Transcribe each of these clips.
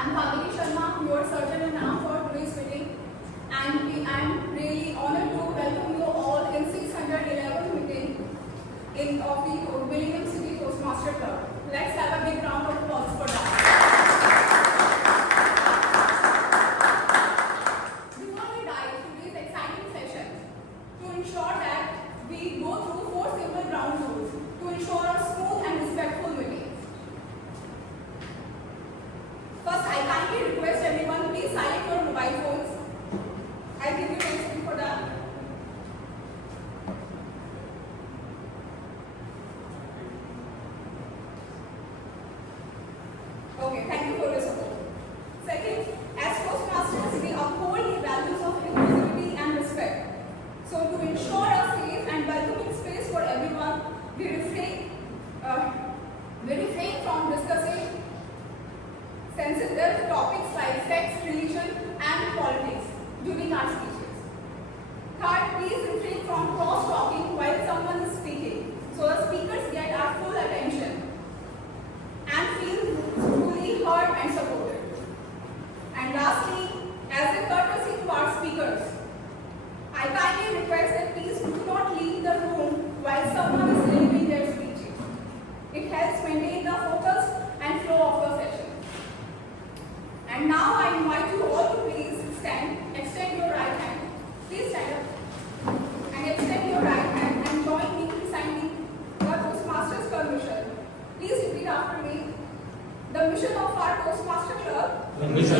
Sharma, your surgeon and now for today's meeting. And I am really honored to welcome you all in 611th meeting of the Millennium City Toastmasters Club. Let's have a big round of applause for that. Before we dive into today's exciting session, to ensure that we go through 4 simple ground rules to ensure a smooth and respectful meeting. First, I kindly request everyone, please silence your mobile phones. I'll give you 10 seconds for that. Okay, thank you for your support. Second, as Toastmasters, we uphold the values of inclusivity and respect. So, to ensure a safe and welcoming space for everyone, we refrain from discussing sensitive topics like sex, religion, and politics during our speeches. Third, please refrain from cross-talking while someone is speaking, so the speakers get our full attention and feel fully heard and supported. And lastly, as a courtesy to our speakers, I kindly request that please do not leave the room while someone is delivering their speech. It helps maintain the focus and flow of the session. And now I invite you all to please stand, extend your right hand. Please stand up and extend your right hand and join me in signing the Toastmasters Club mission. Please repeat after me. The mission of our Toastmasters Club is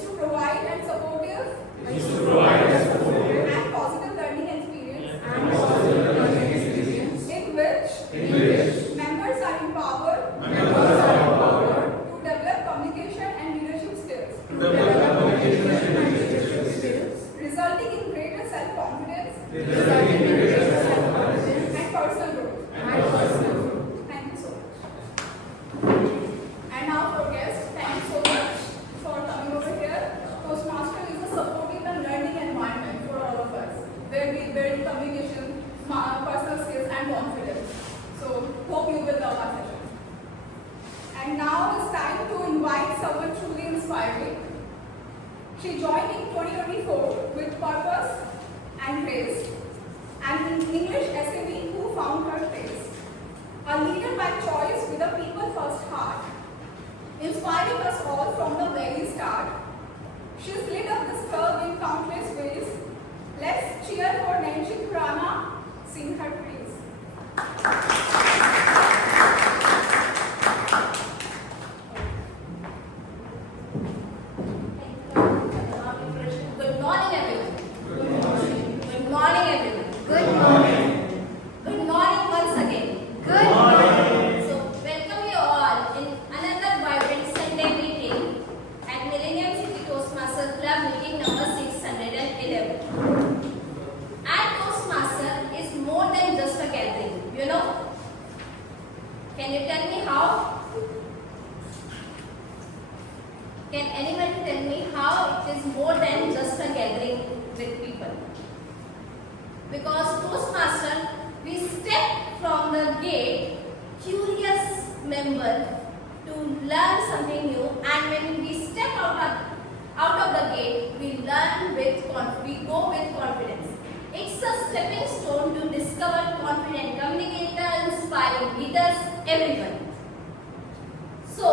to provide and supportive and positive learning experience in which members are empowered to develop communication and leadership skills, resulting in greater self-confidence and personal growth. Thank you so much. And now for guests, thank you so much for coming over here. Toastmasters is a supportive and learning environment for all of us, where we build communication, personal skills and confidence. So, hope you will love our session. And now it's time to invite someone truly inspiring. She joined in 2024 with purpose and grace, and in English SME who found her place. A leader by choice with a people-first heart, inspiring us all from the very start. She's lit up this curve in countless ways. Let's cheer for Nancy Kurana, sing her praise. Good morning, everyone. Good morning, everyone. Good morning once again. Good morning. So, welcome you all in another vibrant Sunday meeting at Millennium City Toastmasters Club meeting number 611. And Toastmaster is more than just a gathering, you know. Can you tell me how? Can anyone tell me how it is more than just a gathering with people? Because Toastmaster, we step from the gate, curious member to learn something new, and when we step out of the gate, we go with confidence. It's a stepping stone to discover confident communicators, inspiring leaders, everyone. So,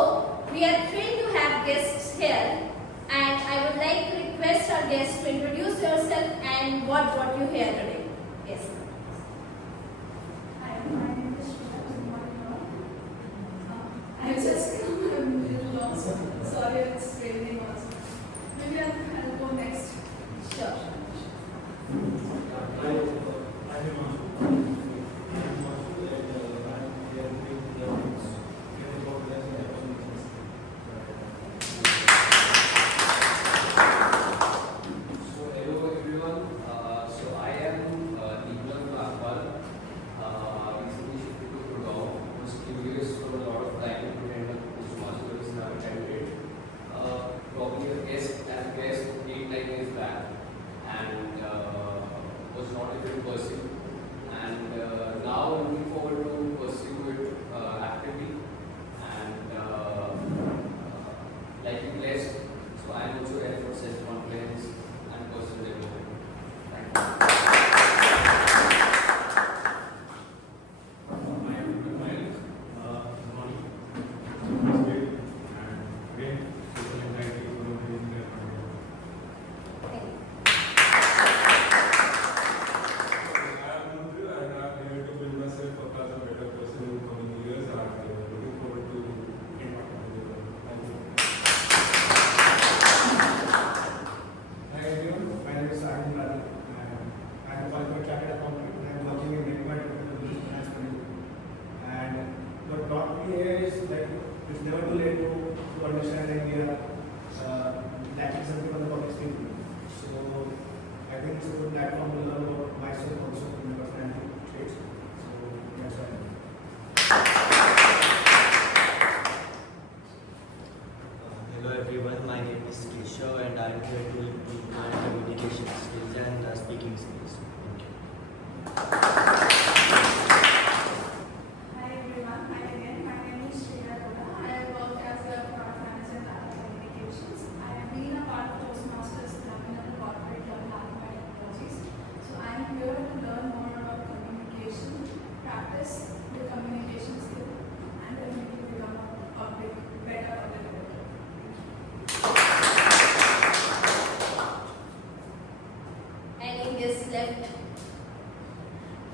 we are thrilled to have guests here, and I would like to request our guests to introduce yourself and what brought you here today. Yes. Hi, my name is Shreya. I just come a little lost. Sorry, it's raining also. Maybe I'll go next. Sure. So hello everyone. So I am deep learning It's never too late to understand that we are lacking something on the public speaking. So I think it's a good platform to learn about myself also in the personality traits. So that's why. Hello everyone, my name is Keshav and I am here to improve my communication skills and speaking skills. Thank you. Hi everyone, hi again. My name is Shreya Goda. I work as a product manager at Communications. I have been a part of Toastmasters clubbing at the corporate level at my technologies. So I am here to learn more about communication, practice the communication skill, and definitely become a bit better or little better. Any guests left?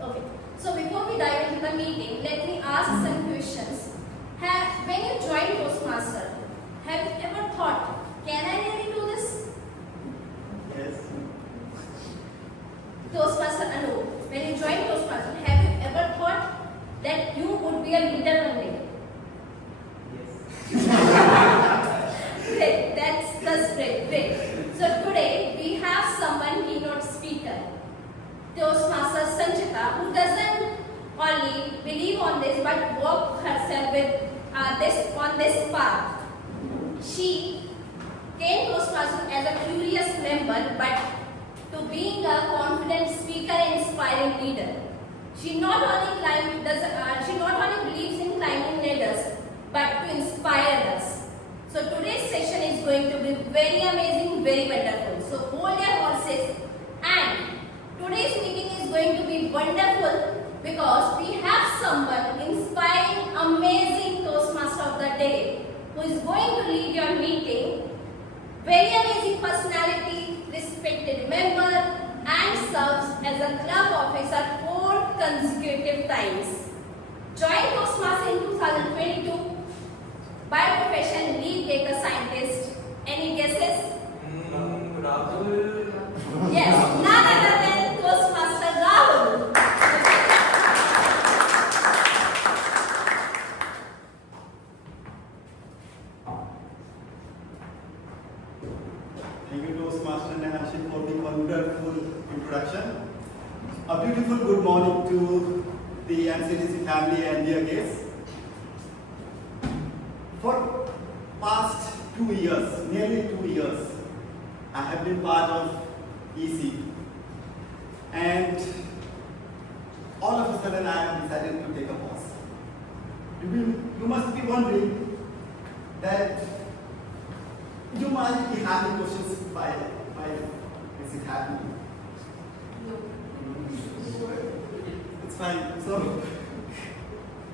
Okay. So before we dive into the meeting, let me ask some questions. When you joined Toastmaster, have you ever thought, can I really do this? Yes. Toastmaster Anu, when you joined Toastmaster, have you ever thought that you would be a leader one day? Yes. Great, that's great. So today we have someone keynote speaker, Toastmaster Sanchita, who doesn't only believe on this but work herself with on this path. She came Toastmaster as a curious member, but to being a confident speaker and inspiring leader. She not only believes in climbing ladders, but to inspire us. So today's session is going to be very amazing, very wonderful. So hold your horses, and today's meeting is going to be wonderful because we have someone inspiring, amazing Toastmaster of the day who is going to lead your meeting. Very amazing personality, respected member, and serves as a club officer 4 consecutive times. Joined Toastmaster in 2022. By profession, lead data scientist. Any guesses? Rahul. Yes, none other than Toastmaster Rahul. Thank you, Toastmaster Nancy, for the wonderful introduction. A beautiful good morning to the MCTC family and dear guests. For past 2 years, nearly 2 years, I have been part of EC. And all of a sudden I have decided to take a pause. You must be wondering that you might be having questions why is it happening? It's fine. So,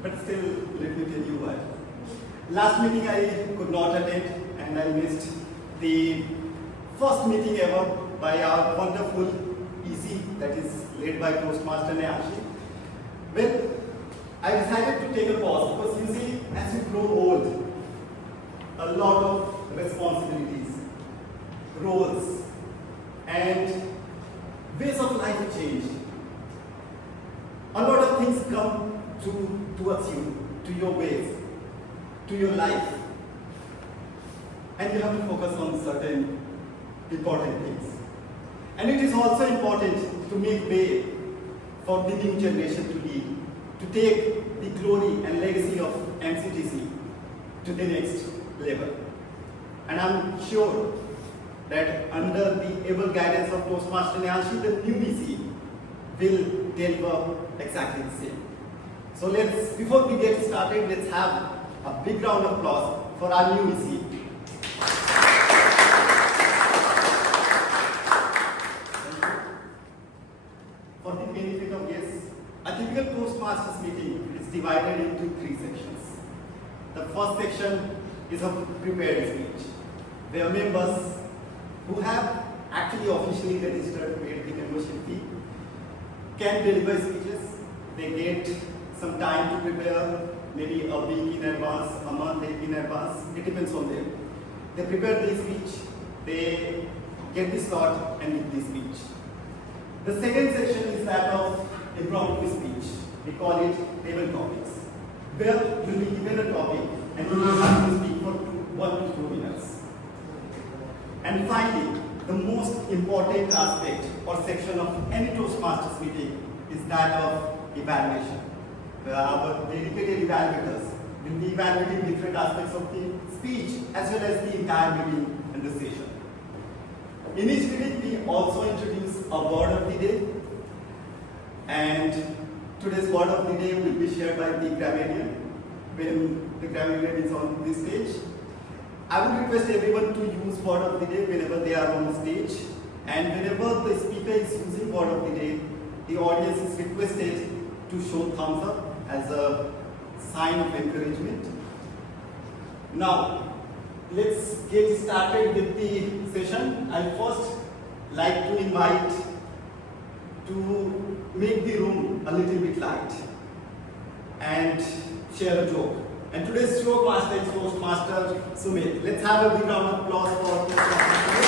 but still, let me tell you why. Last meeting I could not attend, and I missed the first meeting ever by our wonderful EC, that is led by Toastmaster Nayashi. Well, I decided to take a pause because you see, as you grow old, a lot of responsibilities, roles, and ways of life change. A lot of things come towards you, to your ways, to your life, and you have to focus on certain important things. And it is also important to make way for the new generation to lead, to take the glory and legacy of MCTC to the next level. And I'm sure that under the able guidance of Toastmaster Nayashi, the new EC will deliver exactly the same. So before we get started, let's have a big round of applause for our new EC. For the benefit of guests, a typical Toastmasters meeting is divided into 3 sections. The first section is a prepared speech, where members who have actually officially registered, paid the membership fee, can deliver speeches. They get some time to prepare, maybe a week in advance, a month in advance, it depends on them. They prepare the speech, they get the slot and give the speech. The second section is that of impromptu speech. We call it table topics, where you will be given a topic and you will have to speak for 1 to 2 minutes. And finally, the most important aspect or section of any Toastmasters meeting is that of evaluation. Our dedicated evaluators will be evaluating different aspects of the speech as well as the entire meeting and the session. In each meeting, we also introduce a word of the day, and today's word of the day will be shared by the grammarian when the grammarian is on the stage. I would request everyone to use word of the day whenever they are on the stage, and whenever the speaker is using word of the day, the audience is requested to show thumbs up as a sign of encouragement. Now, let's get started with the session. I first like to invite to make the room a little bit light and share a joke. And today's joke master is Toastmaster Sumit. Let's have a big round of applause for Toastmaster Sumit.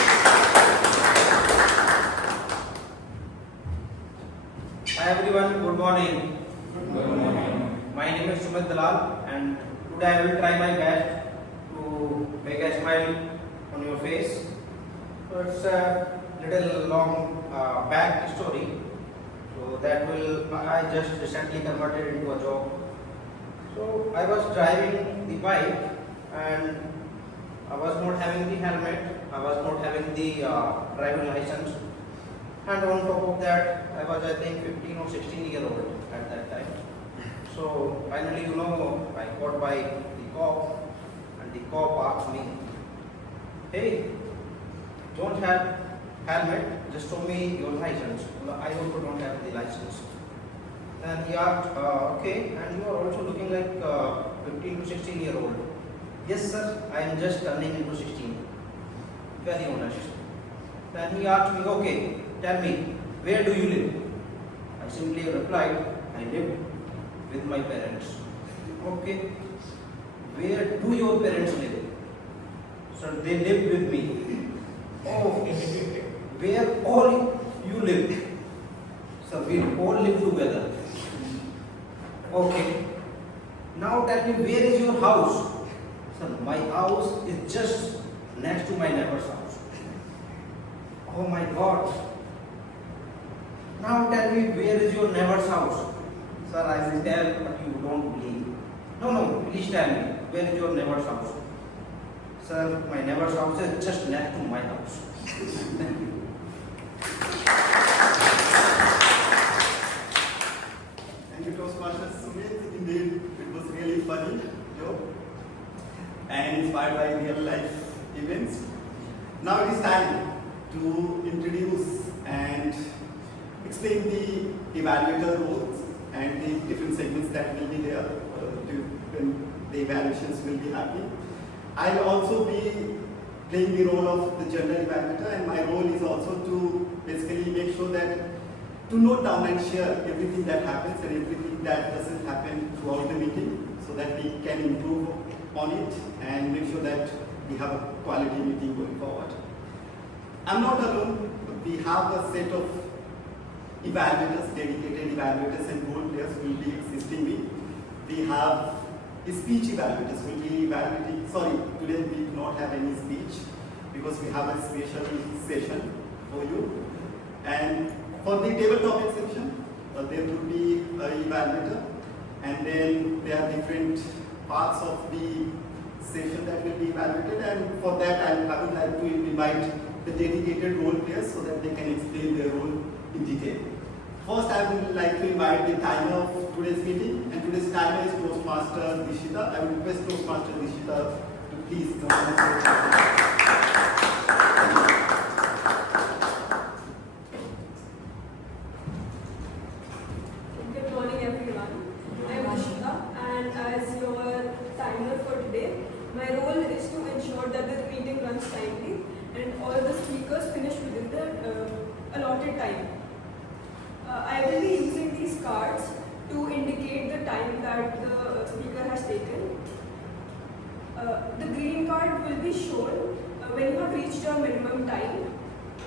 Hi everyone, good morning. Good morning. My name is Sumit Dalal, and today I will try my best to make a smile on your face. So it's a little long back story. So that I just recently converted into a joke. So I was driving the bike and I was not having the helmet, I was not having the driving license, and on top of that I was, I think, 15 or 16 years old at that time. So finally, I got by the cop, and the cop asked me, "Hey, don't have helmet, just show me your license." I also don't have the license. And he asked, "Okay, and you are also looking like 15 to 16 years old." "Yes sir, I am just turning into 16. Very honest. Then he asked me, "Okay, tell me, where do you live?" I simply replied, "I live with my parents." "Okay, where do your parents live?" "Sir, they live with me." "Oh, where all you live?" "Sir, we all live together." "Okay, now tell me, where is your house?" "Sir, my house is just next to my neighbor's house." "Oh my God. Now tell me, where is your neighbor's house?" "Sir, I will tell, but you don't believe." No, please tell me, where is your neighbor's house?" "Sir, my neighbor's house is just next to my house." Thank you. Thank you, Toastmaster Sumit. Indeed, it was really funny joke and inspired by real life events. Now it is time to introduce and explain the evaluator roles and the different segments that will be there when the evaluations will be happening. I'll also be playing the role of the general evaluator, and my role is also to basically make sure that to note down and share everything that happens and everything that doesn't happen throughout the meeting, so that we can improve on it and make sure that we have a quality meeting going forward. I'm not alone. We have a set of evaluators, dedicated evaluators and role players who will be assisting me. We have speech evaluators will be evaluating. Sorry, today we do not have any speech because we have a special session for you. And for the table topic section, there will be an evaluator, and then there are different parts of the session that will be evaluated. And for that, I would like to invite the dedicated role players so that they can explain their role in detail. First, I would like to invite the timer of today's meeting, and today's timer is Toastmaster Dishita. I would request Toastmaster Dishita to please come on the stage. Good morning everyone. I am Dishita, and as your timer for today, my role is to ensure that the meeting runs timely and all the speakers finish within the allotted time. I will be using these cards to indicate the time that the speaker has taken. The green card will be shown when you have reached your minimum time.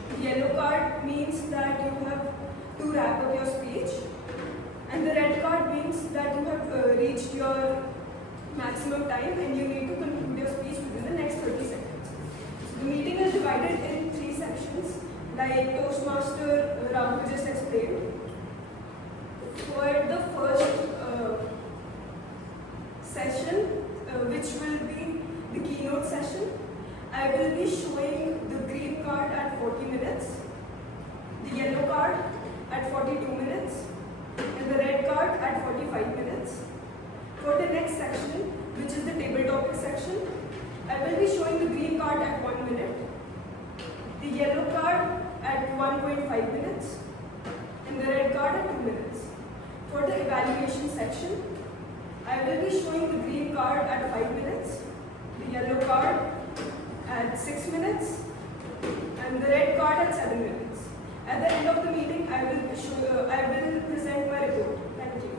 The yellow card means that you have to wrap up your speech. And the red card means that you have reached your maximum time and you need to conclude your speech within the next 30 seconds. The meeting is divided in 3 sections, like Toastmaster Rahul just explained. For the first session, which will be the keynote session, I will be showing the green card at 40 minutes, the yellow card at 42 minutes, and the red card at 45 minutes. For the next section, which is the table topic section, I will be showing the green card at 1 minute, the yellow card at 1.5 minutes, and the red card at 2 minutes. For the evaluation section, I will be showing the green card at 5 minutes, the yellow card at 6 minutes, and the red card at 7 minutes. At the end of the meeting, I will present my report. Thank you.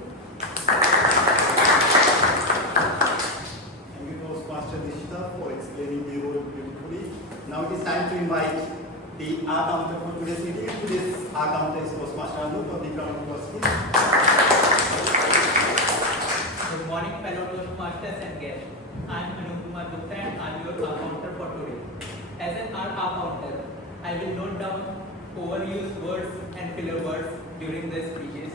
Thank you, Toastmaster Nishita, for explaining the role beautifully. Now it is time to invite the R counter for today's meeting. And today's R counter is Toastmaster Anu for the round of applause, please. Good morning, fellow Toastmasters and guests. I am Anupama Gupta and I am your R counter for today. As an R counter, I will note down overused words and filler words during the speeches.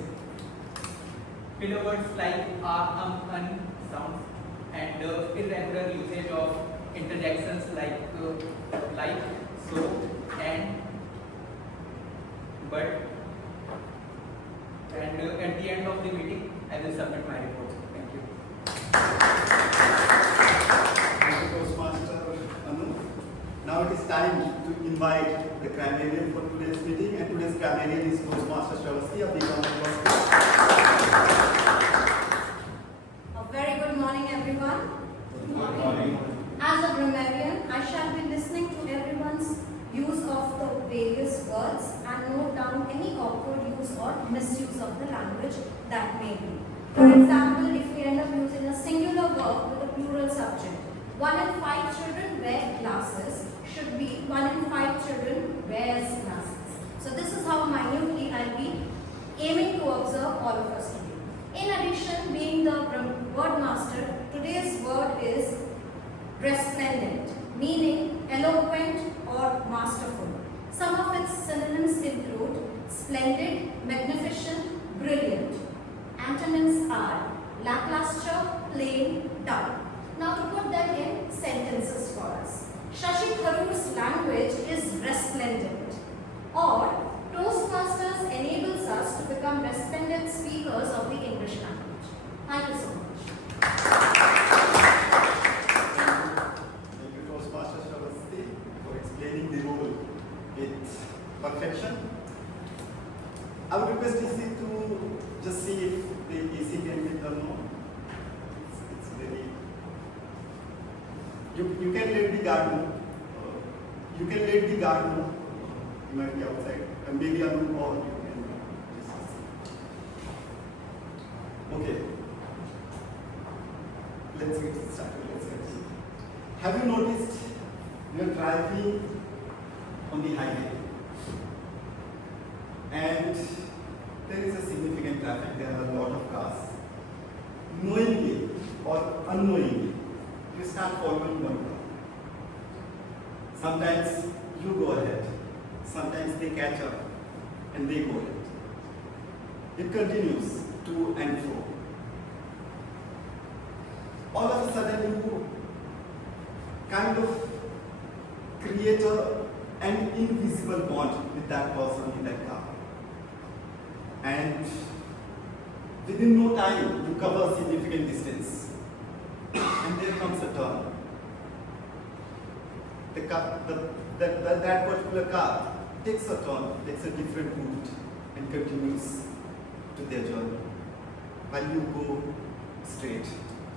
Filler words like un sounds and irregular usage of interjections like, so, and, but, and at the end of the meeting, I will submit my report. Thank you. Thank you, Toastmaster Anu. Now it is time to invite the grammarian for today's meeting, and today's grammarian is Toastmaster Shravasti. A big round of applause, please. A very good morning, everyone. Good morning. As a grammarian, I shall be listening to everyone's use of the various words and note down any awkward use or misuse of the language that may be. For example, if we end up using a singular verb with a plural subject, 1 in 5 children wear glasses should be 1 in 5 children wears glasses. So this is how minutely I'll be aiming to observe all of us today. In addition, being the word master, today's word is resplendent, meaning eloquent or masterful. Some of its synonyms include splendid, magnificent, brilliant. Antonyms are lackluster, plain, dull. Now to put them in sentences for us. Shashi Tharoor's language is resplendent, or Toastmasters enables us to become resplendent speakers of the English language. Thank you so much. Thank you, Toastmaster Shravasti, for explaining the role with perfection. I would request EC to just see if the EC can be done more. It's very. You can let the guard know. You can let the guard know. You might be outside. And maybe Anu or you can just see. Okay. Let's get started. Have you noticed you are driving on the highway and there is a significant traffic, there are a lot of cars. Knowingly or unknowingly, you start following one car. Sometimes you go ahead, sometimes they catch up and they go ahead. It continues to and fro. All of a sudden you kind of create an invisible bond with that person in that car. And within no time, you cover a significant distance. And there comes a turn. That particular car takes a turn, takes a different route, and continues to their journey. While you go straight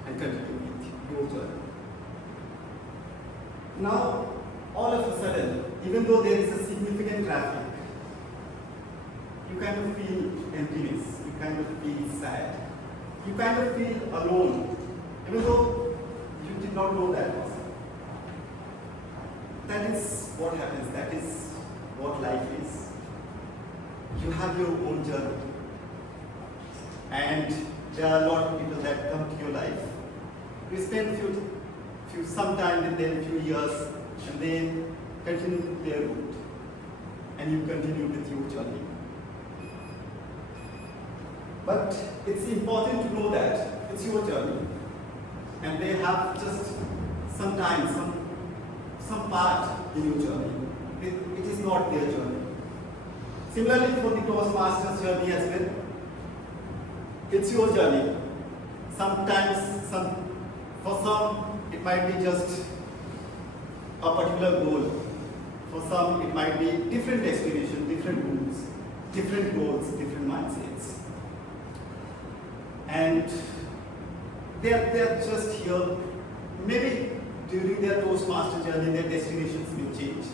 and continue with your journey. Now, all of a sudden, even though there is a significant traffic, you kind of feel emptiness, you kind of feel sad, you kind of feel alone, even though you did not know that person. That is what happens, that is what life is. You have your own journey, and there are a lot of people that come to your life you spend some time with them, few years, and they continue their route, and you continue with your journey. But it's important to know that it's your journey, and they have just some time, some part in your journey. It is not their journey. Similarly, for the Toastmasters journey as well, it's your journey. Sometimes, for some, it might be just a particular goal. For some, it might be different destination, different routes, different goals, different mindsets. And they're just here. Maybe during their Toastmaster journey, their destinations will change,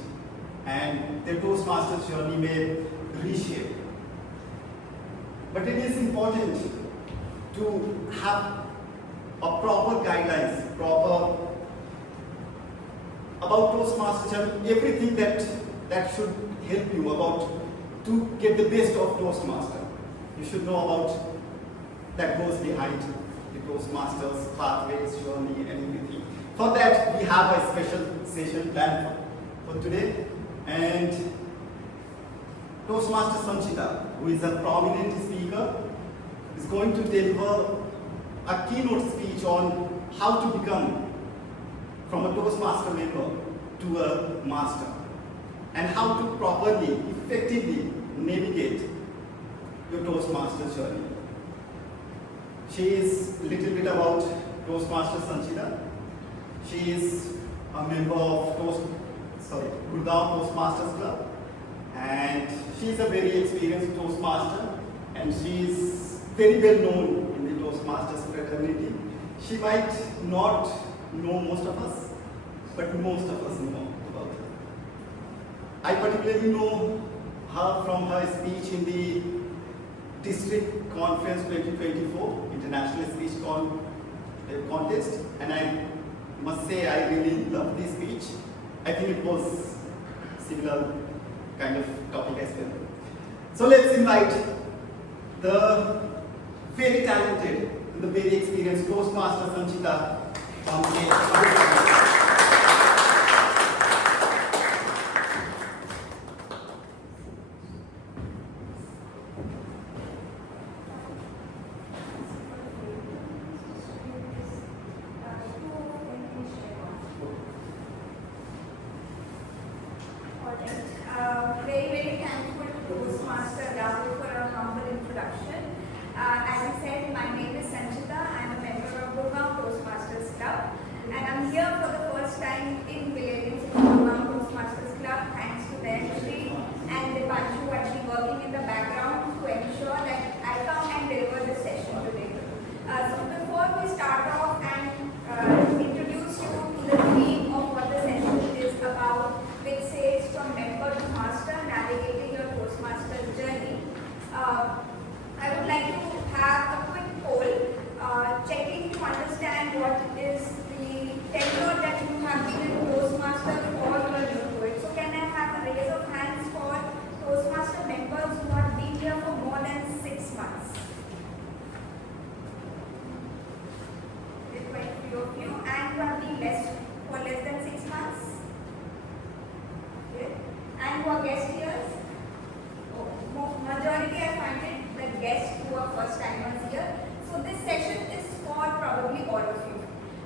and their Toastmaster journey may reshape. But it is important to have a proper guidelines, about Toastmaster journey, everything that should help you about to get the best of Toastmaster. You should know about that goes behind the Toastmasters pathways, journey, and everything. For that, we have a special session planned for today, and Toastmaster Sanchita, who is a prominent speaker, is going to deliver a keynote speech on how to become from a Toastmaster member to a master, and how to properly, effectively navigate your Toastmaster journey. She is a little bit about Toastmaster Sanchita. She is a member of Gurgaon Toastmasters Club, and she is a very experienced Toastmaster, and she is very well known in the Toastmasters fraternity. She might not know most of us, but most of us know about her. I particularly know her from her speech in the District Conference 2024 International Speech Contest, and I must say I really love this speech. I think it was similar kind of topic as well. So let's invite the very talented and the very experienced Toastmaster Sanchita on stage. Very thankful to Toastmaster Rahul for a humble introduction. As I said, my name is Sanchita. I'm a member of Gurgaon Toastmasters Club, and I'm here for the first time in Millennium Gurgaon Toastmasters Club. Thanks to them, Shri and Dipanshu, who have been working in the background to ensure that I come and deliver this session today. So before we start off and introduce you to the theme of what the session is about, which says from member to master, navigating your Toastmasters journey, I would like to have a quick poll, checking to understand what is the tenure that you have been in Toastmaster or you are new to it. So can I have a raise of hands for Toastmaster members who have been here for more than 6 months? There's quite a few of you, and who have been for less than 6 months? And who are guest here? Majority I find it the guests who are first timers here. So this session is for probably all of you.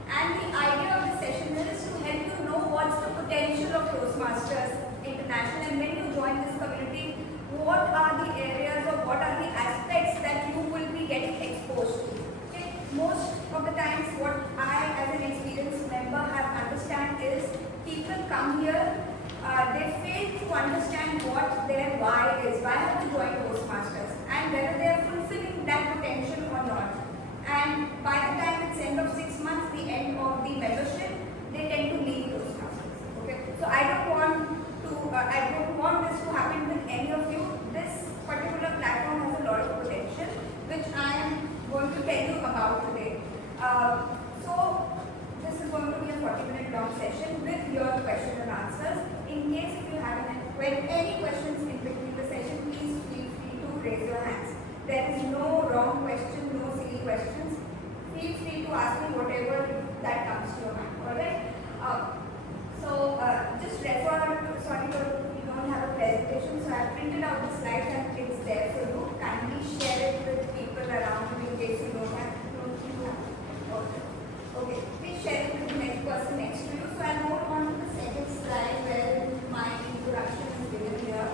And the idea of this session is to help you know what's the potential of Toastmasters International, and when you join this community, what are the areas or what are the aspects that you will be getting exposed to. Okay? Most of the times what I as an experienced member have understand is people come here, they fail to understand what their why is, why have they joined Toastmasters, and whether they are fulfilling that potential or not. And by the time it's end of 6 months, the end of the membership, they tend to leave Toastmasters. Okay, so I don't want this to happen with any of you. This particular platform has a lot of potential, which I am going to tell you about today. So this is going to be a 40-minute long session with your question and answers. In case if you have any questions in between the session, please feel free to raise your hands. There is no wrong question, no silly questions. Feel free to ask me whatever that I printed out the slides and it's there for you. Kindly share it with people around you in case you don't have. Okay, please share it with the next person next to you. So I'll move on to the second slide where my introduction is given here,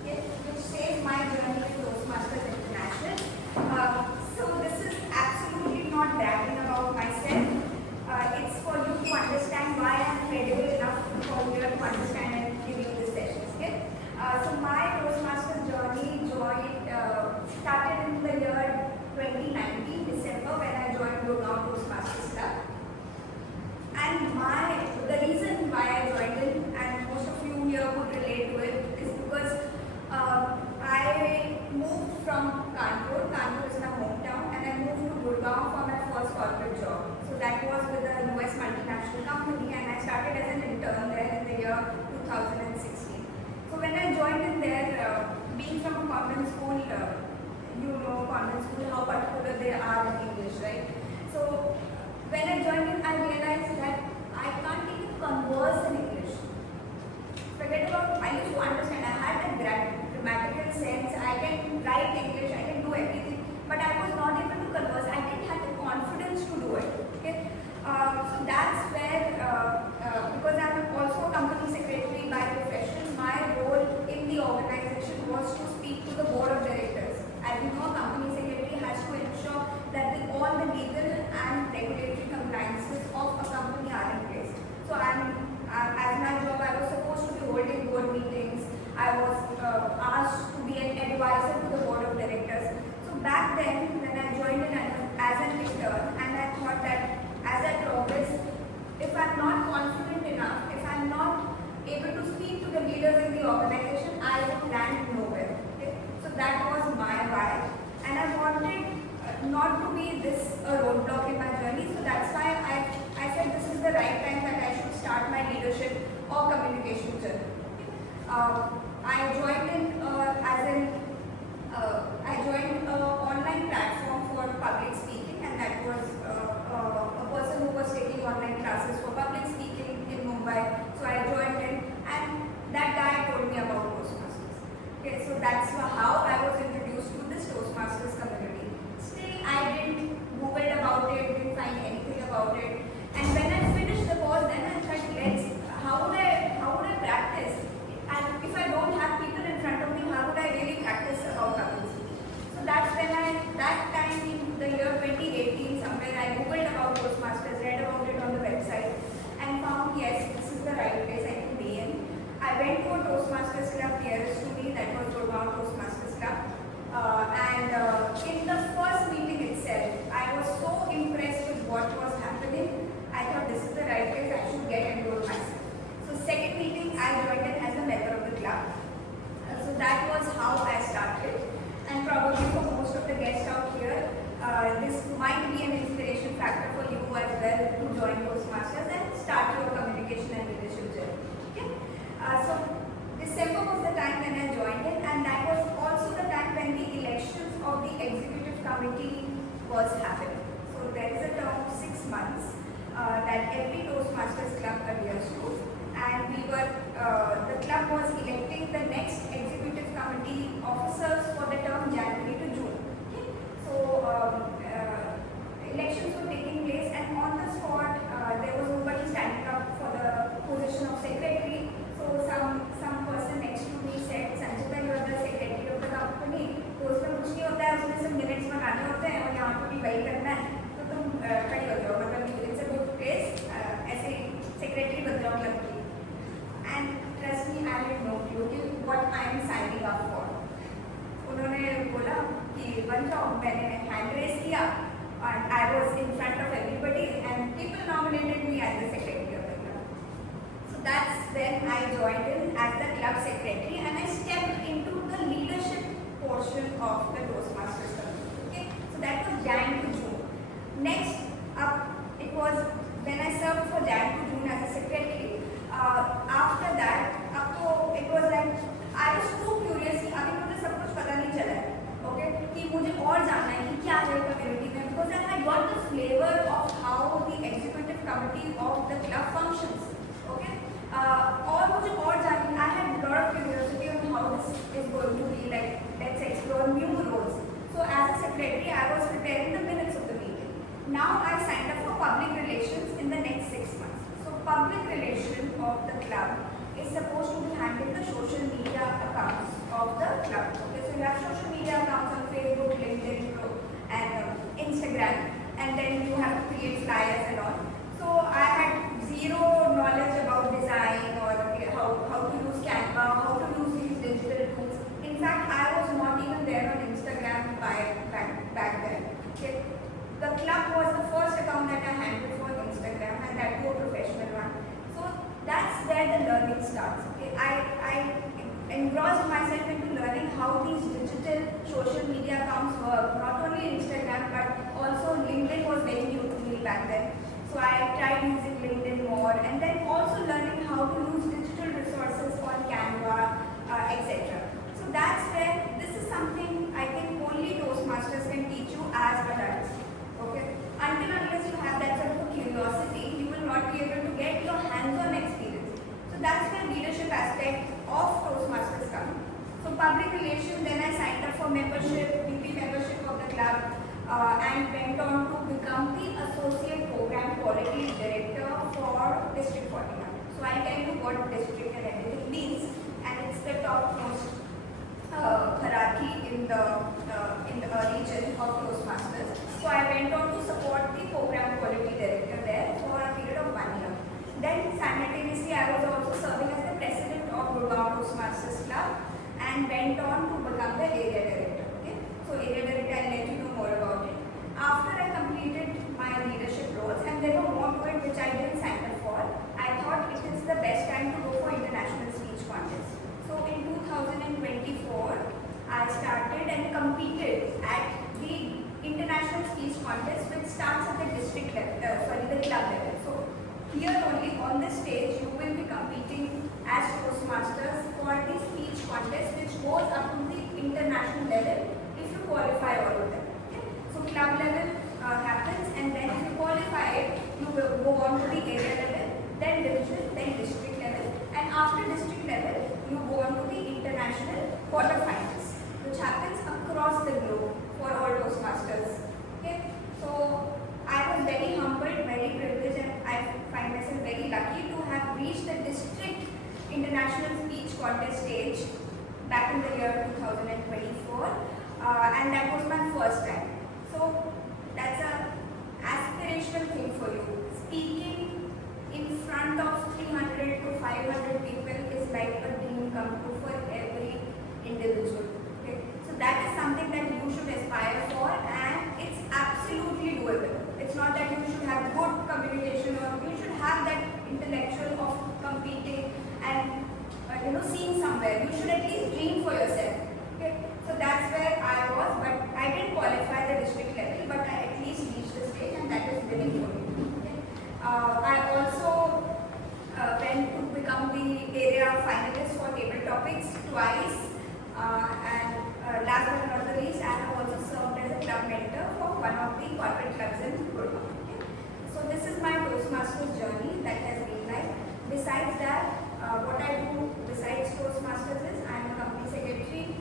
okay, which says my journey with Toastmasters International. So this is absolutely not bragging about myself. It's for you to understand why I'm credible enough for you to understand and give you the sessions. Okay? So my Toastmasters journey started in the year 2019 December when I joined Gurgaon Toastmasters Club. And the reason why I joined in, and most of you here would relate to it, is because I moved from Kanpur. Kanpur is my hometown, and I moved to Gurgaon for my first corporate job. So that was with a US multinational company, and I started as an intern there in the year 2016. So when I joined in there, being from a convent school, you know convent school, how particular they are in English, right? So when I joined in, I realized that I can't even converse in English. Forget about, I used to understand, I had a grammatical sense, I can write English, I can do everything, but I was not able to converse. I didn't have the confidence to do it. Okay? So that's where, because I'm also a company secretary by profession, my role in the organization was to speak to the board of directors. As you know, company secretary has to ensure that all the legal and regulatory compliances of a company are in place. So as my job, I was supposed to be holding board meetings. I was asked to be an advisor to the board of directors. So back then, when I joined in as an intern, and I thought that as I progress, if I'm not confident enough, if I'm not able to speak to the leaders in the organization, I will land nowhere. Okay? So that was my why, and I wanted not to be this a roadblock in my journey. So that's why I said this is the right time that I should start my leadership or communication journey. I joined in I joined an online platform for public speaking, and that was a person who was taking online classes for public speaking in Mumbai. So I joined in, and that guy told me about Toastmasters. Okay, so that's how I was introduced to this Toastmasters community. Still, I didn't Google about it, didn't find anything about it. And when I finished the course, then I thought, how would I practice? And if I don't have people in front of me, how would I really practice about public speaking? So that's when that time in the year 2018, somewhere I Googled about Toastmasters, read about it on the website, and found, yes, this is the right place I can be in. I went to a Toastmasters club nearest to me, that was Gurgaon Toastmasters Club. In the first meeting itself, I was so impressed with what was happening. I thought this is the right place, I should get enrolled myself. So second meeting, I joined in as a member of the club. So that was how I started. And probably for most of the guests out here, this might be an inspiration factor for you as well to join Toastmasters and start your communication and leadership journey. Okay? So December was the time when I joined in, and that was also the time when the elections of the executive committee was happening. So there is a term of 6 months that every Toastmasters club adheres to, and the club was electing the next executive committee officers for the term January to June. Okay? So elections were taking place, and on the spot there was nobody standing up for the position of secretary. So some person next to me said, Sanjita, you are the secretary of the company. तो उसमें कुछ नहीं होता है, उसमें सिर्फ minutes मंगाने होते हैं और यहाँ पर भी वही करना है, तो तुम खड़ी हो जाओ, मतलब इट्स अ गुड प्लेस, ऐसे सेक्रेटरी बन जाओ क्लब की. And trust me, I didn't know what I am signing up for. उन्होंने बोला कि बन जाओ, मैंने हैंड रेस किया, and I was in front of everybody, and people nominated me as the secretary of the club. So that's when I joined in as the club secretary, and I stepped into the leadership portion of the Toastmasters community. Okay, so that was Jan to June. Next up, it was when I served for Jan to June as a secretary. After that, it was like I was too curious कि अभी मुझे सब कुछ पता नहीं चला है, okay? कि मुझे और जानना है कि क्या है community में, because then I got the flavor of how the executive committee of the club functions, okay? और मुझे और जानना, I had a lot of curiosity on how the course is going to be like, let's explore new roles. So as a secretary, I was preparing the minutes of the meeting. Now I signed up for public relations in the next 6 months. So public relation of the club is supposed to be handling the social media accounts of the club. Okay, so you have social media accounts on Facebook, LinkedIn, and Instagram, and then you have to create flyers and all. So I had zero knowledge about design or how to use Canva, how to use these digital tools. In fact, I was not even there on Instagram back then. Okay. The club was the first account that I handled for Instagram, and that too a professional one. So that's where the learning starts. Okay. I engrossed myself into learning how these digital social media accounts work, not only Instagram but also LinkedIn was very new to me back then. So I tried using LinkedIn more, and then also learning how to use digital resources on Canva, etc. So that's where this is something I think only Toastmasters can teach you as adults. Okay? Until unless you have that sort of curiosity, you will not be able to get your hands-on experience. So that's where leadership aspect of Toastmasters come. So public relations, then I signed up for membership, BP membership of the club, and went on to become the associate program quality director for District 41. So I tell you what district and everything means, and it's the topmost hierarchy in the region of Toastmasters. So I went on to support the program quality director there for a period of 1 year. Then simultaneously I was also serving as the president of Gurgaon Toastmasters Club and went on to become the area director. Okay? So area director, I'll let you know more about it. After I completed my leadership roles, and there were more to it which I didn't sign up for, I thought it is the best time to go for international speech contest. So in 2024, I started and competed at the international speech contest, which starts at the district level, the club level. So here only on this stage, you will be competing as Toastmasters for the speech contest, which goes up to the international level if you qualify all of them. Okay? So club level happens, and then if you qualify, you will go on to the area level, then division, then district level, and after district level, you go on to the international quarterfinals, which happens across the globe for all Toastmasters. Okay? So I was very humbled, very privileged, and I find myself very lucky to have reached the district international speech contest stage back in the year 2024, and that was my first time. So that's a aspirational thing for you. Speaking in front of 300 to 500 people is like a dream come true for every individual. Okay? So that is something that you should aspire for, and it's absolutely doable. It's not that you should have good communication, or you should have that intellectual of competing and seeing somewhere. You should at least dream for yourself. Okay? So that's where I was, but I didn't qualify the district level, but I at least reached the stage, and that is winning for me. Okay? I also went to become the area finalist for table topics twice, and last but not the least, I have also served as a club mentor for one of the corporate clubs in Gurgaon. Okay? So this is my Toastmasters journey that has been like. Besides that, what I do besides Toastmasters is I am a company secretary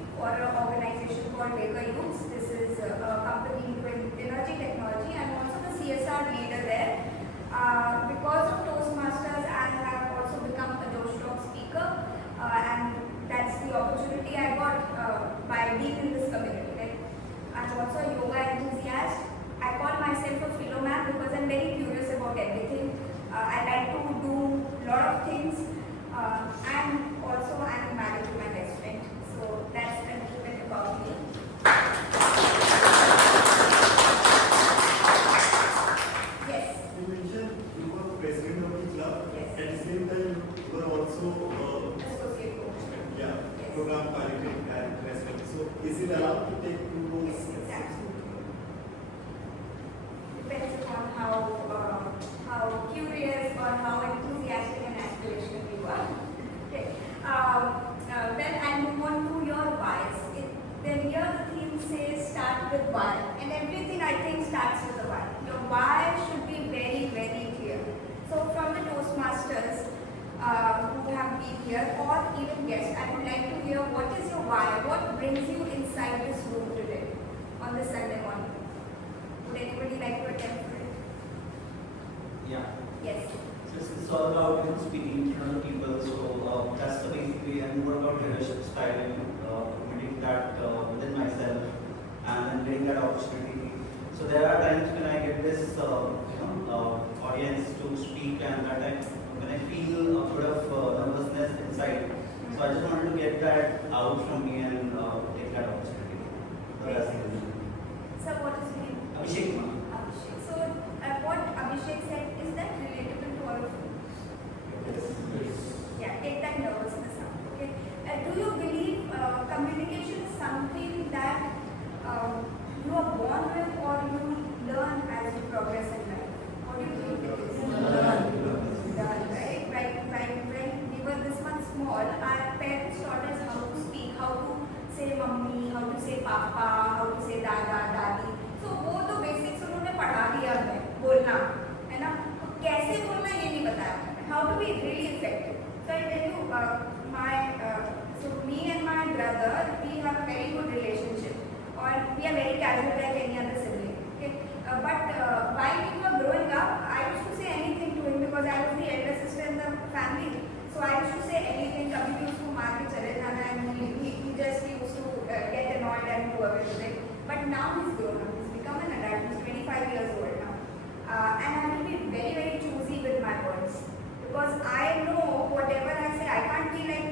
Yeah. Yes. So it's all about speaking in front of people. So that's the basic way, and more about leadership style, building that within myself, and then getting that opportunity. So there are times when I get this audience to speak, and that time when I feel a bit of nervousness inside. So I just wanted to get that out from me and take that opportunity. So that's the reason. So what is your name? Abhishek. Abhishek. So what Abhishek said, is that relatable to all of you? Yeah, take that nervousness out. Okay. Do you believe communication is something that you are born with, or you learn as you progress in life? What do you think it is? Learn, right? When we were this much small, our parents taught us how to speak, how to say mummy, how to say papa, how to say dada, dadi. So वो तो basics उन्होंने पढ़ा दिया हमें बोलना, है ना? तो कैसे बोलना ये नहीं बताया हमें. How to be really effective. So I tell you, so me and my brother, we have a very good relationship, or we are very casual like any other sibling. Okay, but while we were growing up, I used to say anything to him because I was the elder sister in the family. So I used to say anything. कभी भी उसको मार के चले जाना, and he just used to get annoyed and do away with it. But now he's grown up. He's become an adult. He's 25 years old now, and I will be very, very choosy with my words. Because I know whatever I say, I can't be like,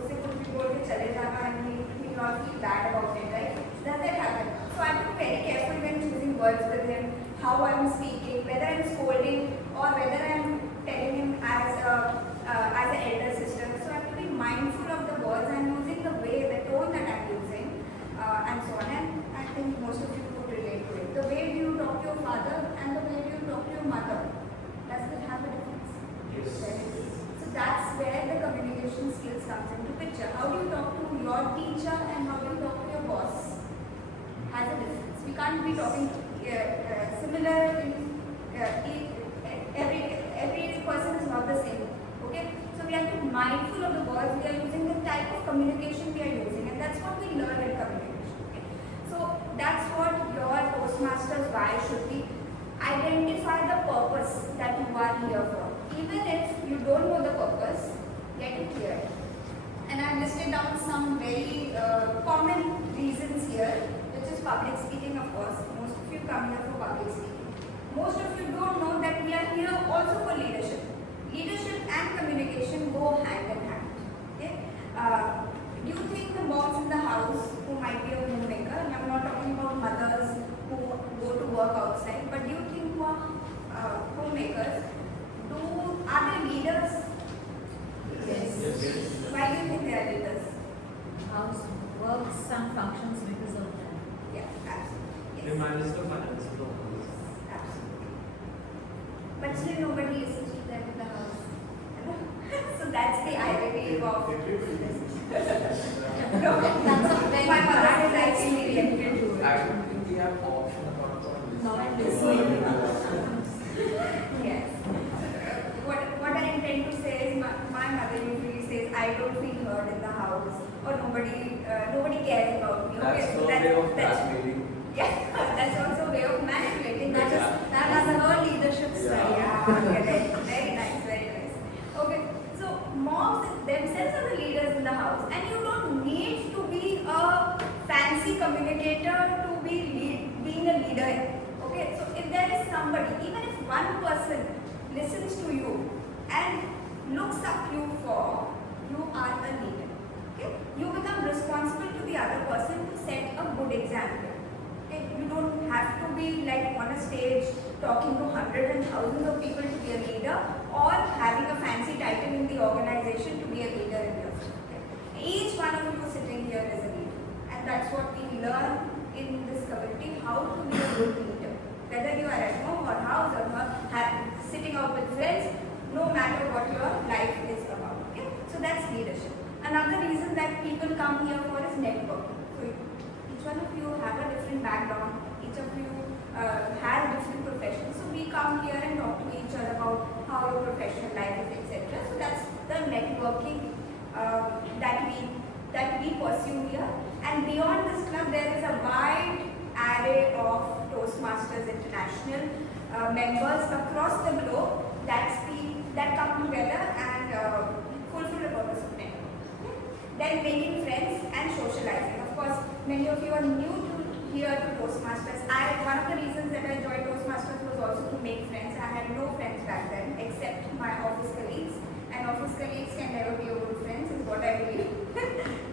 उससे कुछ भी बोल के चले जाना, and he will not feel bad about it, right? Does that happen? So I have to be very careful when choosing words with him, how I am speaking, whether I am scolding or whether I am telling him as an elder sister. So I have to be mindful of the words I'm using, the way, the tone that I'm using, and so on. And I think most of you could relate to it. The way you talk to your father and the way you talk to your mother, does it have a difference? So that's where the communication skills comes into picture. How do you talk to your teacher and how do you talk to your boss? Has a difference. We can't be talking similar in every person is not the same. Okay, so we have to be mindful of the words we are using, the type of communication we are using, and that's what we learn in communication. Okay? So that's what your Toastmasters why should be. Identify the purpose that you are here for. Even if you don't know the purpose, get it clear. And I've listed down some very common reasons here, which is public speaking, of course. Most of you come here for public speaking. Most of you don't know that we are here also for leadership. Leadership and communication go hand in hand. Okay? Do you think the moms in the house who might be a homemaker, and I'm not talking about mothers who go to work outside, but do you think who are homemakers, are they leaders? Yes. Why do you think they are leaders? House works and functions because of that. Yeah, absolutely. Yes. They manage the finances of the house. Absolutely. But still nobody listens to them in the house. So that's the irony of no, that's a very my mother is actually reacted to it. I don't think we have option about Not listening. Yes. What I intend to say is my mother usually says I don't feel heard in the house, or nobody cares about me. That's Okay, no way of that's blackmailing. yeah, that's also a way of manipulating. That Yeah. is her leadership style. Yeah. Correct. Very nice, very nice. Okay, so moms themselves are the leaders in the house, and you don't need to be a fancy communicator to be being a leader. Okay, so if there is somebody, even if one person listens to you and looks up you for, you are a leader. Okay, you become responsible to the other person to set a good example. Okay, you don't have to be like on a stage talking to hundreds and thousands of people to be a leader, or having a fancy title in the organization to be a leader in yourself. Okay? Each one of you sitting here is a leader, and that's what we learn in this community, how to be a good leader. Whether you are at home or house or sitting out with friends, no matter what your life is about. Okay? So that's leadership. Another reason that people come here for is networking. So each one of you have a different background, each of you has different professions. So we come here and talk to each other about how your professional life is, etc. So that's the networking that we pursue here. And beyond this club, there is a wide array of Toastmasters International members across the globe here to Toastmasters. One of the reasons that I joined Toastmasters was also to make friends. I had no friends back then except my office colleagues, and office colleagues can never be your good friends, is what I believe.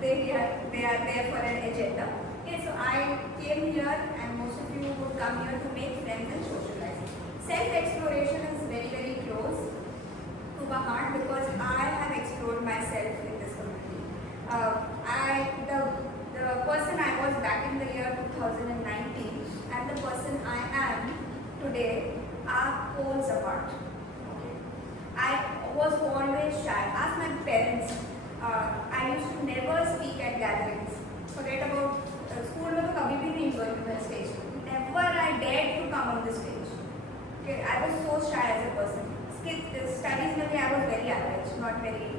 they are there for an agenda. Okay, so I came here, and most of you would come here to make friends and socialize. Self-exploration is very, very close to my heart because I have explored myself in this community. The person I was back in the year 2019 and the person I am today are poles apart. Okay. I was always shy. Ask my parents. I used to never speak at gatherings. Forget about school में तो कभी भी नहीं गई मैं stage पे. Never I dared to come on the stage. Okay, I was so shy as a person. Studies में भी I was very average, not very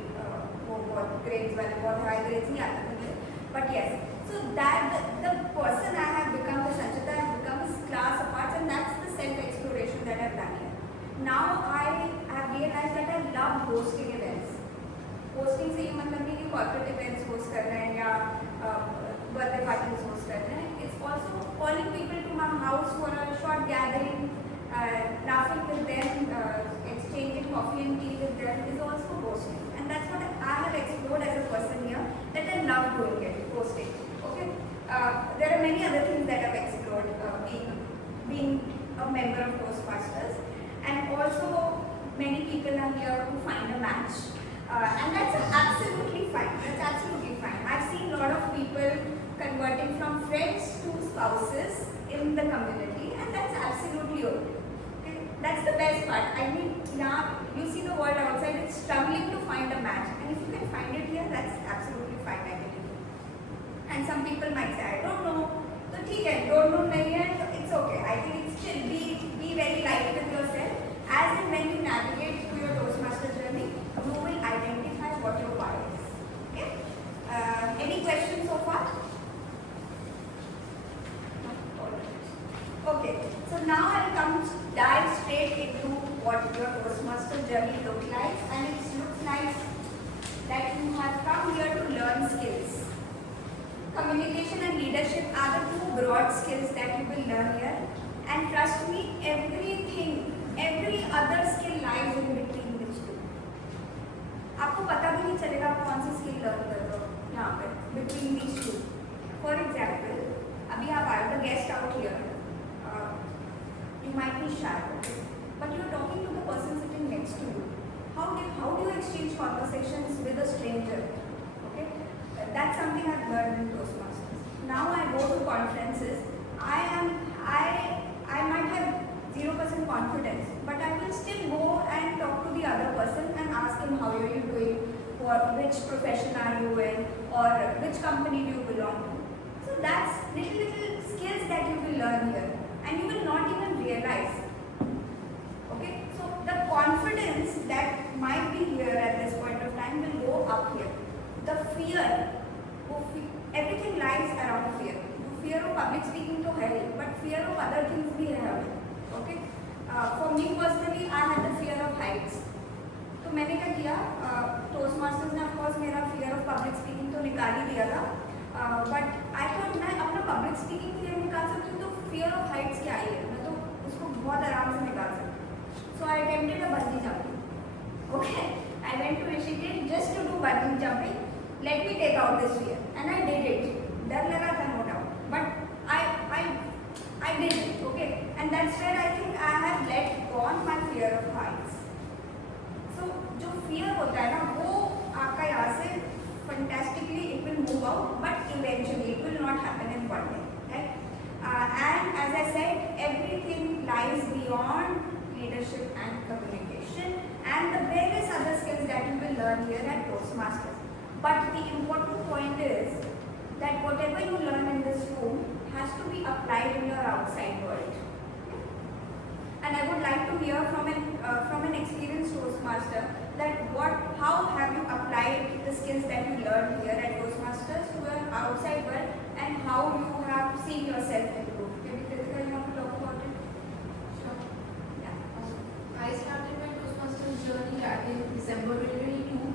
बहुत grades वाले बहुत high grades नहीं आते थे मेरे. But yes, so that the person I have become, the Sanchita I have become is class apart, and that's the self-exploration that I've done here. Now I have realized that I love hosting events. Hosting से ये मतलब नहीं कि corporate events host कर रहे हैं या birthday parties host कर रहे हैं. It's also calling people to my house for a short gathering, laughing with them, exchanging coffee and tea with them is also hosting. And that's what I have explored as a person here, that I love doing it, hosting. Okay. There are many other things that I've explored, being a member of Toastmasters, and also many people are here to find a match, and that's absolutely fine. That's absolutely fine. I've seen a lot of people converting from friends to spouses in the community, and that's absolutely okay. That's the best part. I mean, now you see the world outside, it's struggling to find a match. And if you can find it here, that's absolutely fine, I believe. And some people might say, I don't know. So, okay, don't know, it's okay. I think it's still be very light with yourself. As and when you navigate through your Toastmaster journey, you will identify what your why is. Okay? Any questions so far? Okay, so now I'll dive straight into what your Toastmaster journey looks like, and it looks like that you have come here to learn skills. Communication and leadership are the two broad skills that you will learn here, and trust me, every other skill lies in between these two. आपको पता भी नहीं चलेगा आप कौन सी skill learn कर रहे हो यहाँ पे between these two. For example, अभी आप आए the guest out here. You might be shy, but you're talking to the person sitting next to you. How do you exchange conversations with a stranger? Okay, that's something I've learned in Toastmasters. Now I go to conferences. I might have 0% confidence, but I will still go and talk to the other person and ask him how are you doing, which profession are you in, or which company do you belong to. So that's little skills that you will learn here. And you will not even realize. Okay, so the confidence that might be here at this point of time will go up here. The fear, everything lies around fear. Fear of public speaking to hai, but fear of other things bhi hai. Okay, for me personally, I had the fear of heights. तो मैंने क्या किया? Toastmasters ने of course मेरा fear of public speaking तो निकाल ही दिया था. But I thought मैं अपना public speaking fear निकाल सकती हूँ तो fear of heights क्या है? मैं तो उसको बहुत आराम से निकाल सकती हूँ. So I attempted a bungee jumping. Okay, I went to Rishikesh just to do bungee jumping. Let me take out this fear, and I did it. डर लगा था no doubt, but I did it. Okay, and that's where I think I have let go on my fear of heights. So जो fear होता है ना वो आपका यहाँ से fantastically it will move out, but eventually it will not happen in one day. Right? And as I said, everything lies beyond leadership and communication and the various other skills that you will learn here at Toastmasters. But the important point is that whatever you learn in this room has to be applied in your outside world. And I would like to hear from an experienced Toastmaster that how have you applied the skills that you learned here at Toastmasters to your outside world and how you have seen yourself improve. Maybe Kritika, you want to talk about it? Sure. Yeah. I started my Toastmasters journey back in December 2022,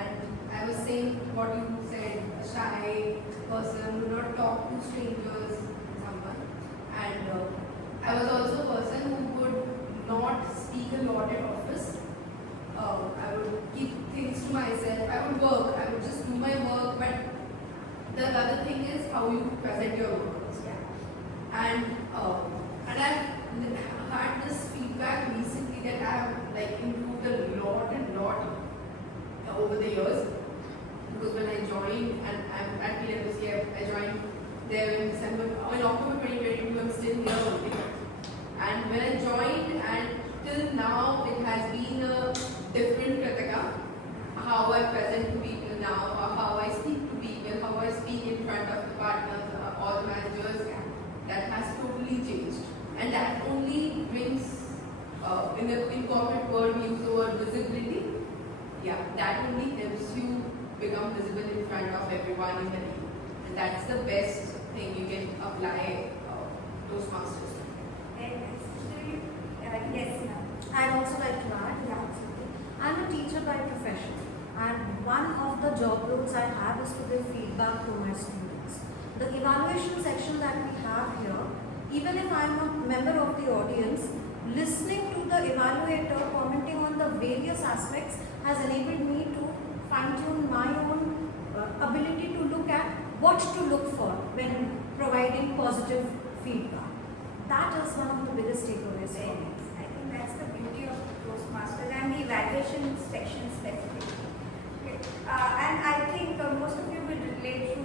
and I was saying what you said, a shy person, do not talk to strangers, speak a lot at office. I would keep things to myself. I would work. I would just do my work. But the other thing is how you present your workers. Yeah. And I've had this feedback recently that I have like improved a lot over the years. Because when I joined, and I'm at PwC, I joined there in October 2022, I'm still here only. And when I joined, and till now, it has been a different Kritika. How I present to people now, or how I speak to people, how I speak in front of the partners or the managers, that has totally changed. And that only brings, in corporate world, we use the word visibility. Yeah, that only helps you become visible in front of everyone in the team. And that's the best thing you can apply Toastmasters. Yes, ma'am. I'd also like to add, yeah, absolutely. I'm a teacher by profession, and one of the job roles I have is to give feedback to my students. The evaluation section that we have here, even if I'm a member of the audience, listening to the evaluator commenting on the various aspects has enabled me to fine-tune my own ability to look at what to look for when providing positive feedback. That is one of the biggest takeaways for me. I think that's the beauty of Toastmasters and the evaluation section specifically. Okay. And I think most of you will relate to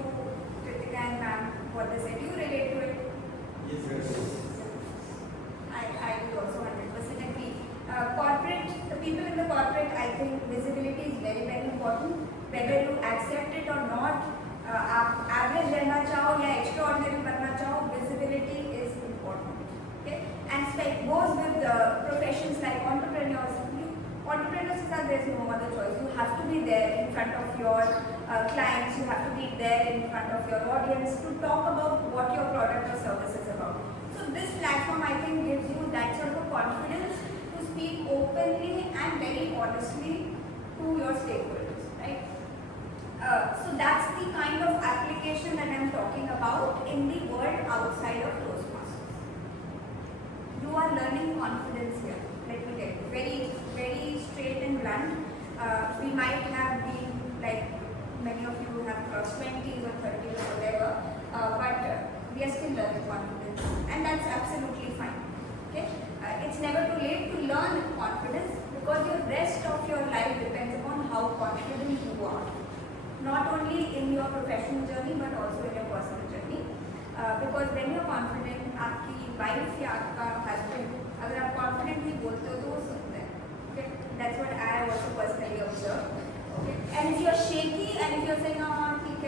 Kritika and ma'am what they said. You relate to it? Yes. I would also 100% agree. The people in the corporate, I think visibility is very, very important. Whether you accept it or not, आप average रहना चाहो या extraordinary बनना चाहो, visibility is important. Okay? And it goes with professions like entrepreneurs. Entrepreneurs is that there's no other choice. You have to be there in front of your clients. You have to be there in front of your audience to talk about what your product or service is about. So this platform, I think, gives you that sort of confidence to speak openly and very honestly to your stakeholders, right? So that's the kind of application that I'm talking about in the world outside of Toastmasters. You are learning confidence here. Let me tell you, very, very straight and blunt. We might have been, like many of you have crossed 20s or 30s or whatever, but we are still learning confidence, and that's absolutely fine. Okay? It's never too late to learn confidence because your rest of your life depends upon how confident you are. Not only in your professional journey but also in your personal journey. Because when you're confident, आपकी wife या आपका husband, अगर आप confidently बोलते हो तो वो सुनते हैं. Okay, that's what I also personally observe. Okay, and if you're shaky and if you're saying हाँ ठीक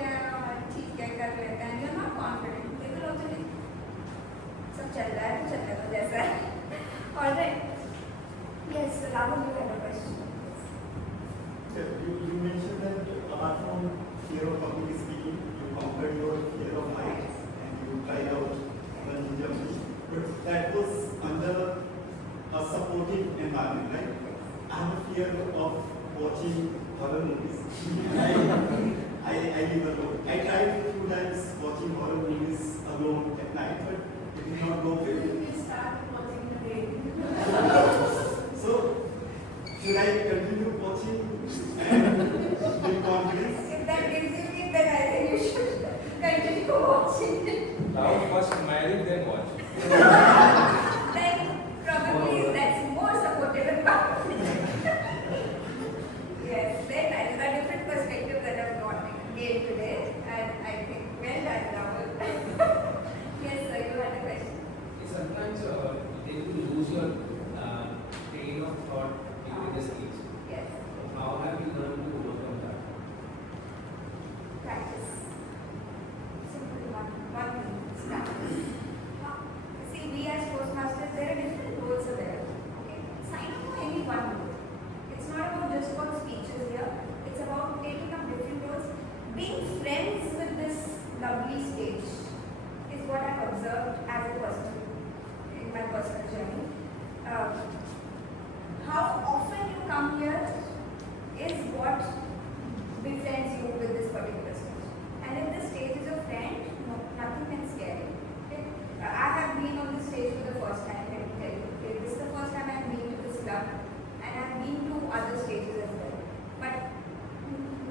है कर लेते हैं, and you're not confident, they will also think सब चल रहा है तो चलने दो जैसा है. All right. Yes, Rahul, you have a question. You mentioned that apart from fear of public speaking, you conquered your fear of heights and you tried out bungee jumping. But that was under a supportive environment, right? I have a fear of watching horror movies. I live alone. I tried 2 times watching horror movies alone at night, but it did not go well. You will start watching the day. So, should I continue watching and with confidence? If that gives you fear, then I think you should continue watching it. Now first married, then watch. Then probably that's more supportive environment. Yes, very nice. A different perspective that I've got gained today, and I think well done, Rahul. Yes, sir, you had a question. Sometimes you lose your train of thought during the speech. Yes. How have you learned to overcome that? Practice. Simple one thing. Start. See, we as Toastmasters, there are different roles there. Okay. Sign up for any one role. It's not about just about speeches here. It's about taking up different roles. Being friends with this lovely stage is what I've observed as a person in my personal journey. How often you come here is what befriends you with this particular stage. And if this stage is a friend, no, nothing can scare you. Okay? I have been on this stage for the first time, let me tell you. Okay? This is the first time I've been to this club. one, and I've been to other stages as well. But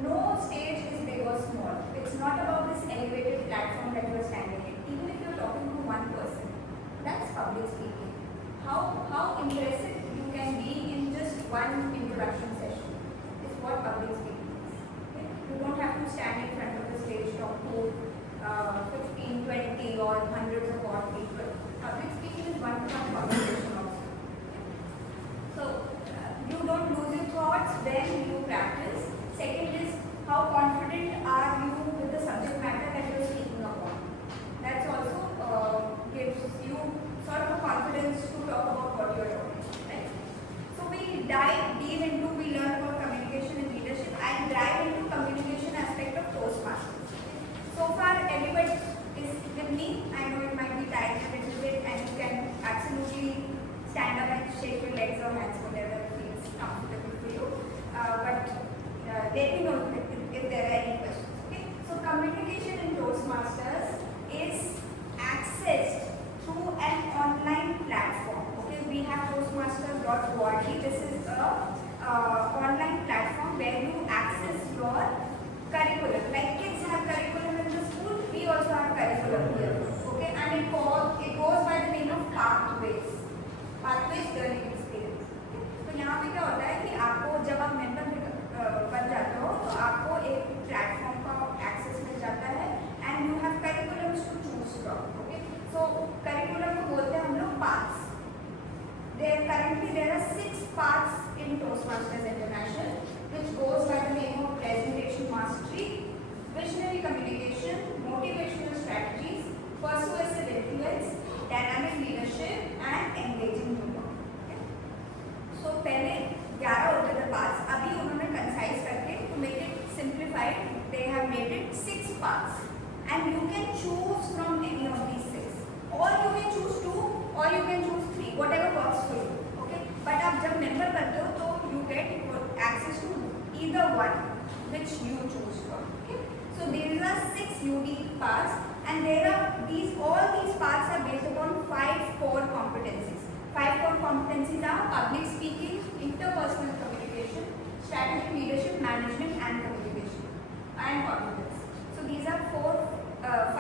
no stage is big or small. It's not about this elevated platform that you are standing in. Even if you're talking to one person, that's public speaking. How impressive you can be in just one introduction session is what public speaking is. Okay? You don't have to stand in front of the stage, talk to 15, 20 or hundreds of odd people. Public speaking is one-to-one conversation also. So you don't lose your thoughts when you practice. Second is, how confident are you with the subject matter that you're speaking upon? That's also gives you sort of a confidence to talk about what you're talking, right? So we dive deep into, we learn about communication and leadership and dive into communication aspect of Toastmasters. So far everybody is with me. I know it might be tiring a little bit and you can absolutely stand up and shake your legs or hands, whatever feels comfortable for you. But let me know if there are any questions. Okay? So communication in Toastmasters is accessed through an online platform. Okay, we have Toastmasters.org. This is a online platform where you access your curriculum. Like kids have curriculum in the school, we also have curriculum here. Okay, and it goes by the name of Pathways Learning Experience. तो यहाँ पे क्या होता है कि आपको जब आप मेंबर बन जाते हो तो आपको एक प्लेटफॉर्म का एक्सेस मिल जाता है and you have curriculums to choose from. Okay, so curriculum को बोलते हैं हम लोग paths. Currently there are 6 paths in Toastmasters International, which goes by the name of presentation mastery, visionary communication, motivational strategies, persuasive influence, dynamic leadership and engaging humor. So पहले 11 होते थे paths, अभी उन्होंने concise करके to make it simplified, they have made it 6 paths, and you can choose from any of these 6, or you can choose 2, or you can choose 3, whatever works for you. Okay, but आप जब member बनते हो तो you get access to either one which you choose from. Okay, so these are 6 unique paths, and all these paths are based upon 5 core competencies. 5 core competencies are public speaking, interpersonal communication, strategic leadership, management and communication, and confidence. So these are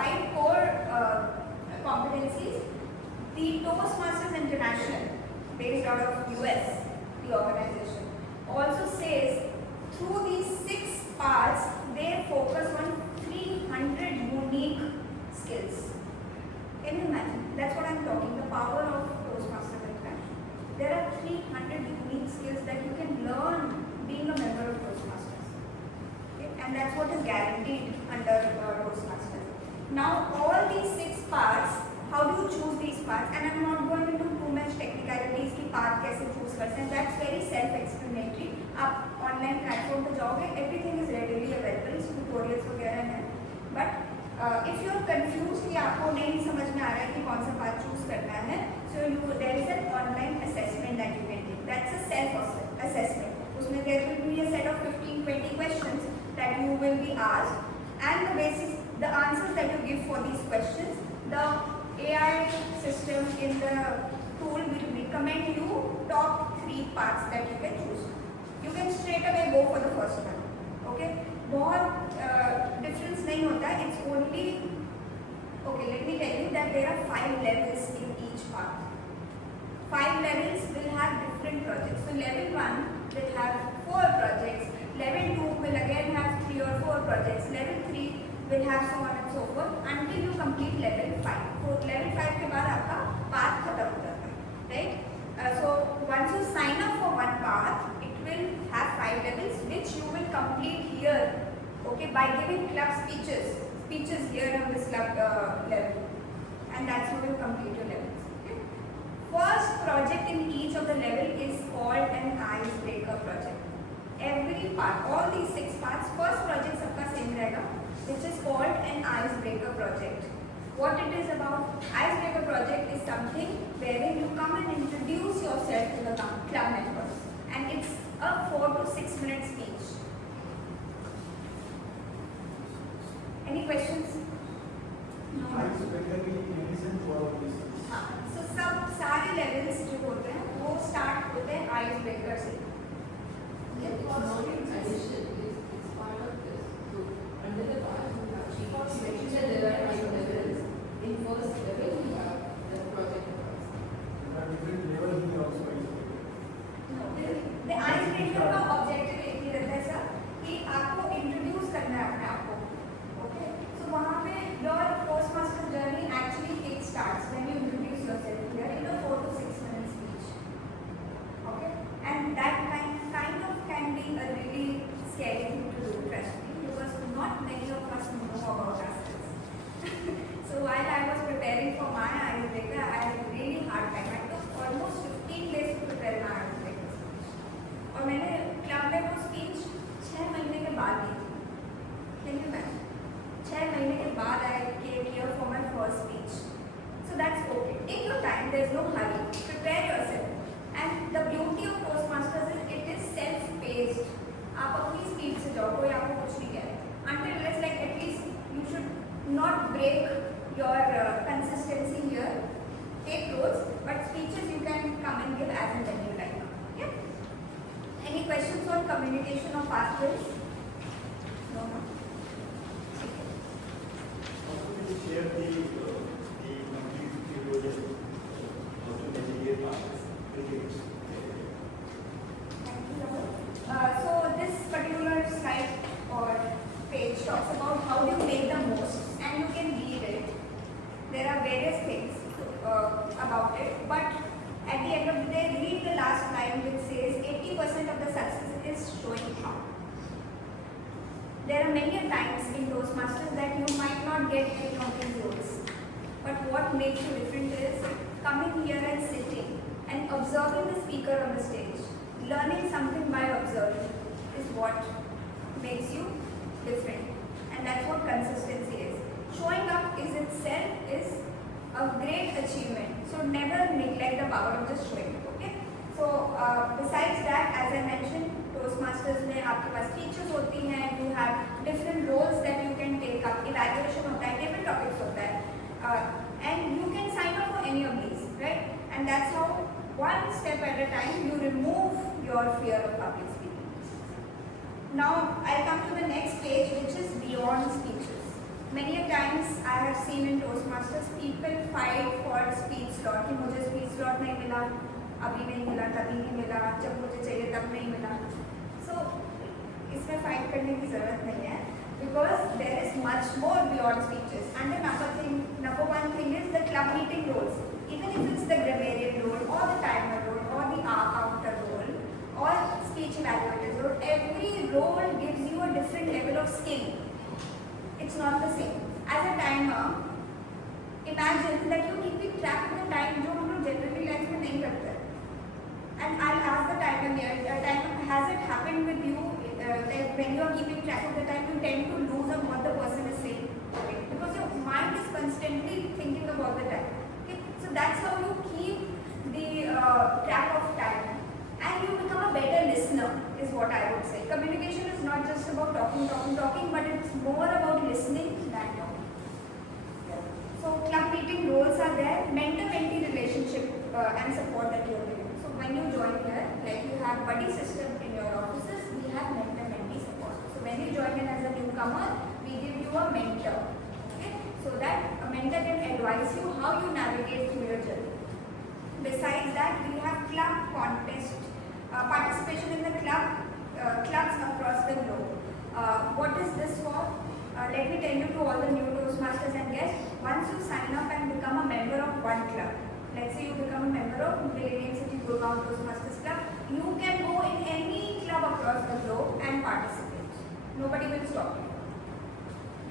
5 core competencies. The Toastmasters International, based out of US, the organization, also says through these 6 paths, they focus on 300 unique skills. Can you imagine? That's what I'm talking, the power of Toastmasters International. There are 300 unique skills that you can learn being a member of Toastmasters. Okay? And that's what is guaranteed under Toastmasters. Now, all these 6 paths, how do you choose these paths? And I'm not going into too much technicalities कि path कैसे choose करते हैं. That's very self-explanatory. आप online platform पे जाओगे, everything is readily available, tutorials वगैरह हैं. But if you're confused कि आपको नहीं समझ में आ रहा है कि कौन सा path choose करना है, so there is an online assessment that you can take. That's a self-assessment. उसमें there will be a set of 15-20 questions that you will be asked, and the answers that you give for these questions, the AI system in the tool will recommend you top 3 paths that you can choose. You can straight away go for the first one. Okay, बहुत difference नहीं होता. It's only okay. Let me tell you that there are 5 levels in each path. 5 levels will have different projects. So level 1 will have 4 projects. Level 2 will again have 3 or 4 projects. Level 3 will have so on and so forth until you complete level 5. So level 5 के बाद आपका path खत्म हो जाता है, right? So once you sign up for one path, it will have 5 levels which you will complete here. Okay, by giving club speeches here on this club level, and that's how you complete your levels. Okay? First project in each of the level is called an icebreaker project. Every part, all these 6 parts, first project सबका same रहेगा, which is called an icebreaker project. What it is about? Icebreaker project is something wherein you come and introduce yourself to the club members, and it's a 4 to 6 minute speech. Any questions? No. Icebreaker की definition थोड़ा और please. हाँ, so सब सारे levels जो होते हैं वो वो start होते हैं ice breaker से. It's not in addition, it's part of this. So, under the past, she mentioned that there are 5 levels. In first level, we have the project first. At different level he also is. No, the ice breaker का objective एक ही रहता है sir कि आपको introduce करना है अपने आप को. Okay, so वहाँ पे your Toastmaster journey actually kick starts when you introduce yourself here in a 4 to 6 minute speech. Okay, and that kind of can be a really scary thing to do, trust me, because not many of us know about ourselves. So while I was preparing for my icebreaker, I had a really hard time. I took almost 15 days to prepare my icebreaker speech. और मैंने club में वो speech 6 महीने के बाद दी थी. Can you imagine? 6 महीने के बाद I came here for my first speech. So that's okay. Take your time. There's no hurry. Prepare yourself. And the beauty of Toastmasters is it is self-paced. आप अपनी speed से जाओ, कोई आपको कुछ नहीं कह रहा. Until it's like at least you should not break your consistency here. Take notes, but speeches you can come and give as and when you like. Yeah. Any questions on communication or pathways? No. Also, will you share the complete tutorial how to navigate paths? Thank you, Rahul. So this particular slide or page talks about how do you make the most, and you can read it. There are various things about it, but at the end of the day, read the last line which says 80% of the success is showing how. There are many times in Toastmasters that you might not get any of these roles, but what makes you different is coming here and sitting and observing the speaker on the stage. Learning something by observing is what makes you different, and that's what consistency is. Showing up is itself is a great achievement, so never neglect the power of just showing up. Okay, so besides that, as I mentioned, Toastmasters में आपके पास teachers होती हैं, you have different roles that you can take up, evaluation होता है, different topics होता है, and you can sign up for any of these, right? And that's how one step at a time you remove your fear of public speaking. Now I'll come to the next page, which is beyond speeches. Many a times I have seen in Toastmasters people fight for speech slot कि मुझे speech slot नहीं मिला, अभी नहीं मिला, तभी नहीं मिला, जब मुझे चाहिए तब नहीं मिला. So इसमें fight करने की जरूरत नहीं है, because there is much more beyond speeches. And the number one thing is the club meeting roles. Even if it's the grammarian role or the timer role or the counter role or speech evaluators role, every role gives you a different level of skill. It's not the same. As a timer, imagine that you're keeping track of the time जो हम लोग generally life में नहीं करते. And I'll ask the timer here, has it happened with you that when you are keeping track of the time, you tend to lose on what the person is saying? Okay? Because your mind is constantly thinking about the time. Okay? So that's how you keep the track of time. And you become a better listener, is what I would say. Communication is not just about talking, but it's more about listening than talking. So club meeting roles are there, mentor-mentee relationship and support that you are giving. So when you join here, like you have buddy system in your offices, we have mentor-mentee support. So when you join in as a newcomer, we give you a mentor, okay? So that a mentor can advise you how you navigate through your journey. Besides that, we have club contest, participation in the clubs across the globe. What is this for? Let me tell you to all the new Toastmasters and guests, once you sign up and become a member of one club, let's say you become a member of Millennium Toastmasters Club, you can go in any club across the globe and participate. Nobody will stop you.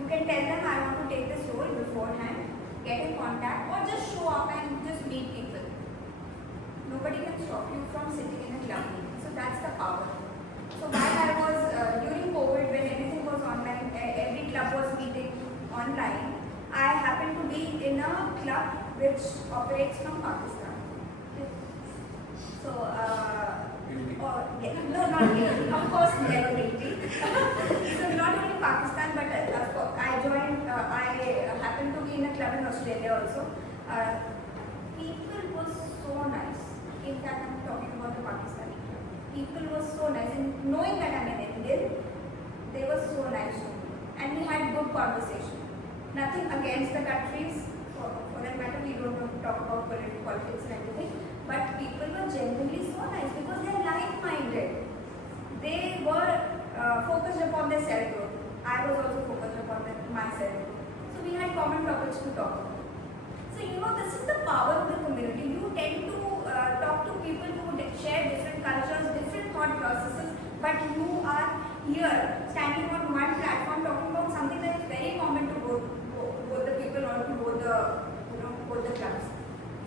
You can tell them, I want to take this role beforehand, get in contact, or just show up and just meet people. Nobody can stop you from sitting in a club meeting. So that's the power. So while I was during COVID, when everything was online, every club was meeting online, I happened to be in a club which operates from Pakistan. So, yeah, no, not guilty. Of course, never guilty. So not only Pakistan, but of course, I happened to be in a club in Australia also. People were so nice. In fact, I'm talking about the Pakistani club. People were so nice, and knowing that I'm an Indian, they were so nice to me. And we had good conversation. Nothing against the countries. For that matter, we don't talk about politics and everything. But people were genuinely so nice because they're like-minded. They were focused upon their self-growth. I was also focused upon my self-growth. So we had common topics to talk about. So this is the power of the community. You tend to talk to people who share different cultures, different thought processes, but you are here standing on one platform talking about something that is very common to both the people or to both the clubs.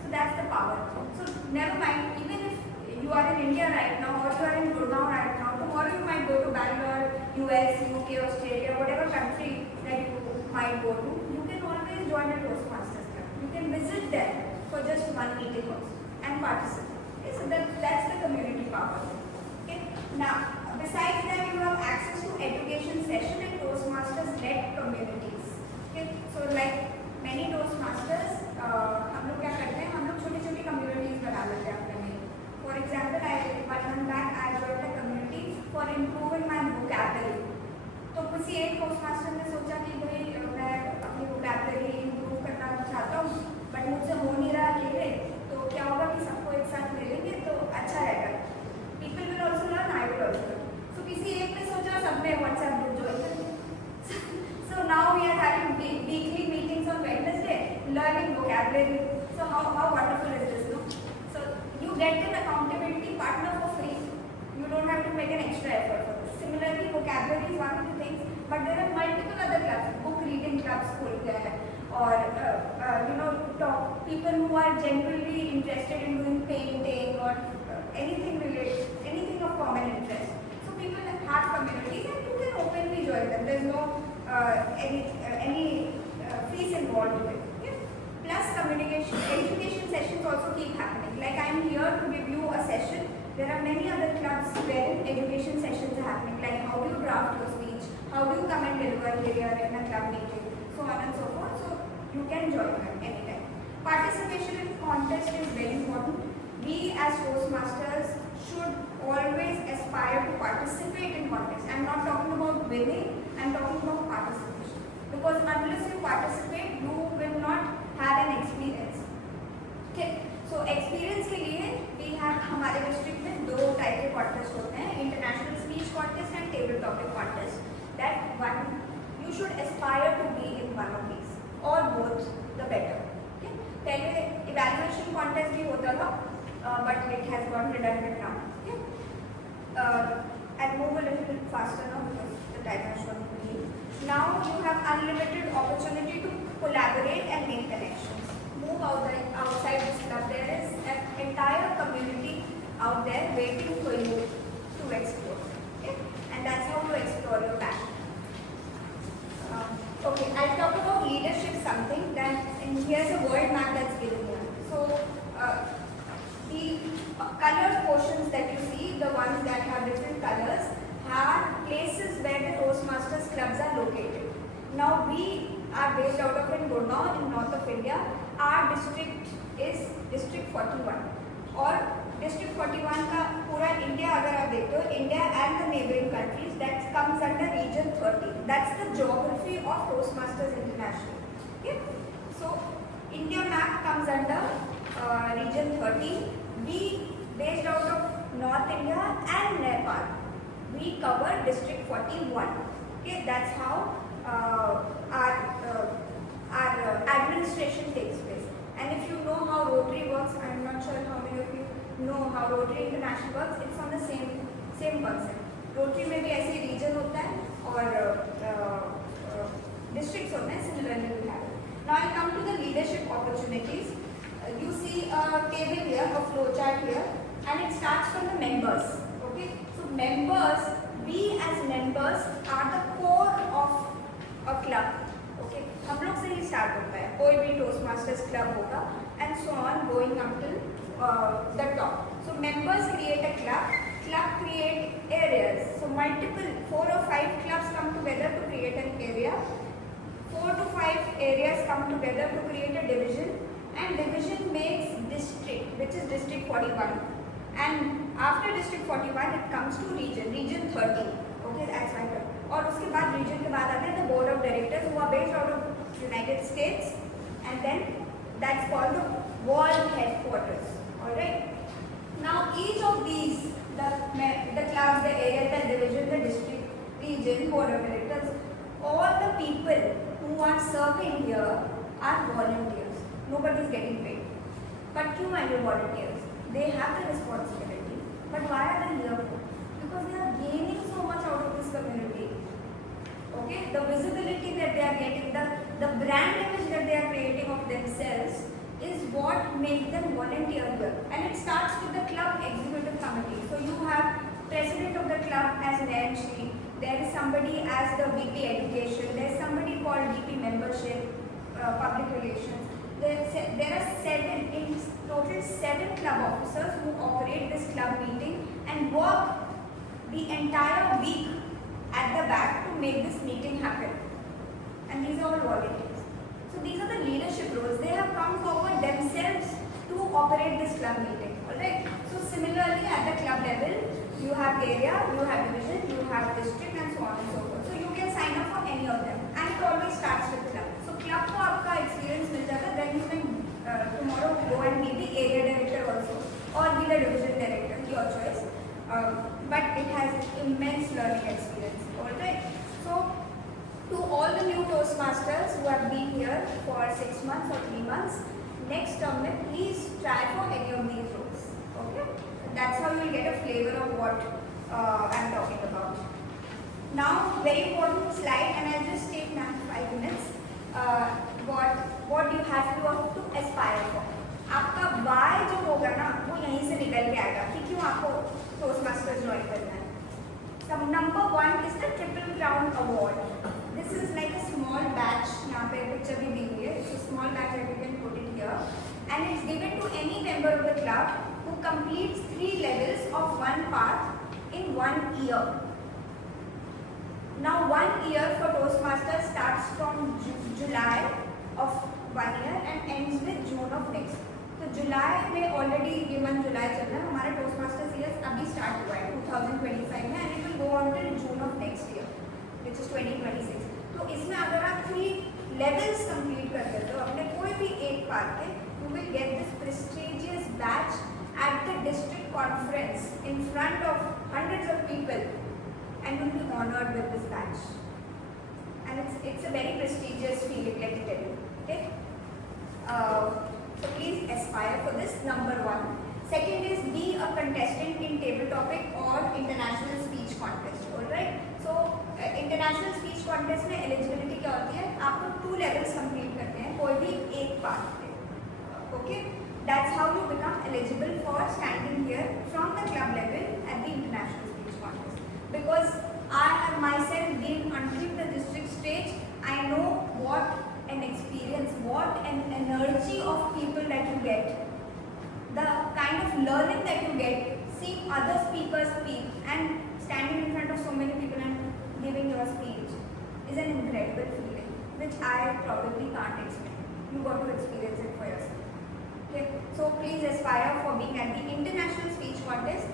So that's the power. So never mind, even if you are in India right now or you are in Gurgaon right now, tomorrow you might go to Bangalore, US, UK, Australia, whatever country that you might go to, you can always join a Toastmasters club. You can visit them for just one meeting also and participate. Okay, so that's the community power. Okay. Now, besides that, you have access to education session and Toastmasters-led communities. Okay, so like many Toastmasters, हम लोग क्या करते हैं? हम लोग छोटी-छोटी communities बना लेते हैं अपने में. For example, 1 month back I joined a community for improving my vocabulary. तो किसी एक Toastmaster ने सोचा कि भाई मैं अपनी vocabulary improve करना चाहता हूँ, but मुझसे हो नहीं रहा अकेले, तो क्या होगा कि सबको एक साथ ले लेंगे तो अच्छा रहेगा. People will also learn, I will also learn. So किसी एक ने सोचा सबने WhatsApp group join कर दिया. So now we are having weekly meetings on Wednesday, learning vocabulary. So how wonderful is this, no? So you get an accountability partner for free. You don't have to make an extra effort for this. Similarly, vocabulary is one of the things, but there are multiple other clubs, book reading clubs, or people who are genuinely interested in doing painting or anything related, anything of common interest. So people have communities and you can openly join them. There's no any fees involved with it. Okay? Plus communication, education sessions also keep happening. Like I'm here to give you a session. There are many other clubs where education sessions are happening, like how do you draft your speech, how do you come and deliver here in a club meeting, so on and so forth. So you can join them anytime. Participation in contest is very important. We as Toastmasters should always aspire to participate in contests. I'm not talking about winning, I'm talking about participation. Because unless you participate, you will not have an experience. Okay? So experience के लिए we have हमारे district में 2 type के contest होते हैं, international speech contest and table topic contest. That one you should aspire to be in one of these or both, the better. Okay? पहले evaluation contest भी होता था, but it has gone redundant now. Okay? I'll move a little bit faster now because the time has shown me. Now you have unlimited opportunity to collaborate and make connections. Move outside this club. There is an entire community out there waiting for you to explore. Okay? And that's how you explore your passion. Okay, I'll talk about leadership something. And here's a world map that's given here. So the colored portions that you see, the ones that have different colors, are places where the Toastmasters clubs are located. Now we are based out of Gurgaon in north of India. Our district is District 41. और District 41 का पूरा India अगर आप देखते हो, India and the neighboring countries, that comes under Region 30. That's the geography of Toastmasters International. Okay? So India map comes under Region 30. We based out of North India and Nepal. We cover District 41. Okay, that's how our administration takes place. And if you know how Rotary works, I'm not sure how many of you know how Rotary International works. It's on the same concept. Rotary में भी ऐसे region होता है और districts होते हैं. Similarly, we have it. Now I come to the leadership opportunities. You see a table here, a flow chart here, and it starts from the members. Okay, so members, we as members are the core of a club. Okay, हम लोग से ही start होता है. कोई भी Toastmasters club होगा, and so on going up till the top. So members create a club. Club create areas. So multiple 4 or 5 clubs come together to create an area. 4 to 5 areas come together to create a division. and division makes district, which is district 41. And after district 41 it comes to region 30. Okay, that's right. और उसके बाद region के बाद आते हैं the board of directors who are based out of United States, and then that's called the world headquarters. All right. Now each of these, the club, the area, the division, the district, region, board of directors, all the people who are serving here are volunteers. Nobody is getting paid. But क्यों are they volunteers? They have the responsibility. But why are they here for? Because they are gaining so much out of this community. Okay, the visibility that they are getting, the brand image that they are creating of themselves is what makes them volunteer here. And it starts with the club executive committee. So you have president of the club as Nayan Shri, there is somebody as the VP education, there is somebody called VP membership, public relations. There are in total 7 club officers who operate this club meeting and work the entire week at the back to make this meeting happen. And these are all volunteers. So these are the leadership roles. They have come forward themselves to operate this club meeting. Alright. So similarly at the club level, you have area, you have division, you have district, and so on and so forth. So you can sign up for any of them. And it always starts with club. So club को आपका experience मिल जाता है, then you can tomorrow go and be the area director also, or be the division director, your choice. But it has immense learning experience. Alright. So to all the new Toastmasters who have been here for 6 months or 3 months, next term please try for any of these roles. Okay? That's how you will get a flavor of what I'm talking about. Now, very important slide, and I'll just take now 5 minutes. What you have to aspire for. आपका why जो होगा ना वो यहीं से निकल के आएगा कि क्यों आपको Toastmasters ज्वाइन करना है. So number 1 is the Triple Crown Award. This is like a small badge. यहाँ पे picture भी दी हुई है. It's a small badge that you can put it here, and it's given to any member of the club who completes 3 levels of one path in 1 year. Now 1 year for Toastmasters starts from July of 1 year and ends with June of next. तो जुलाई में already ये month जुलाई चल रहा है, हमारा Toastmasters year अभी start हुआ है 2025 में, and it will go on till June of next year which is 2026. तो इसमें अगर आप 3 लेवल्स कंप्लीट कर देते हो अपने कोई भी एक पार्ट के, you will get this prestigious batch at the district conference in front of hundreds of people, and you'll be honored with this badge. And it's a very prestigious feeling, let me tell you. Okay. So please aspire for this. Number 1. Second is be a contestant in table topic or international speech contest. All right. So international speech contest में eligibility क्या होती है? आपको 2 levels complete करने हैं कोई भी एक पार्ट पे. Okay. That's how you become eligible for standing here from the club level at the international speech contest. Because I have myself been until the district stage, I know what an experience, what an energy of people that you get, the kind of learning that you get, seeing other speakers speak and standing in front of so many people and giving your speech is an incredible feeling, which I probably can't explain. You got to experience it for yourself. Okay. So please aspire for being at the international speech contest.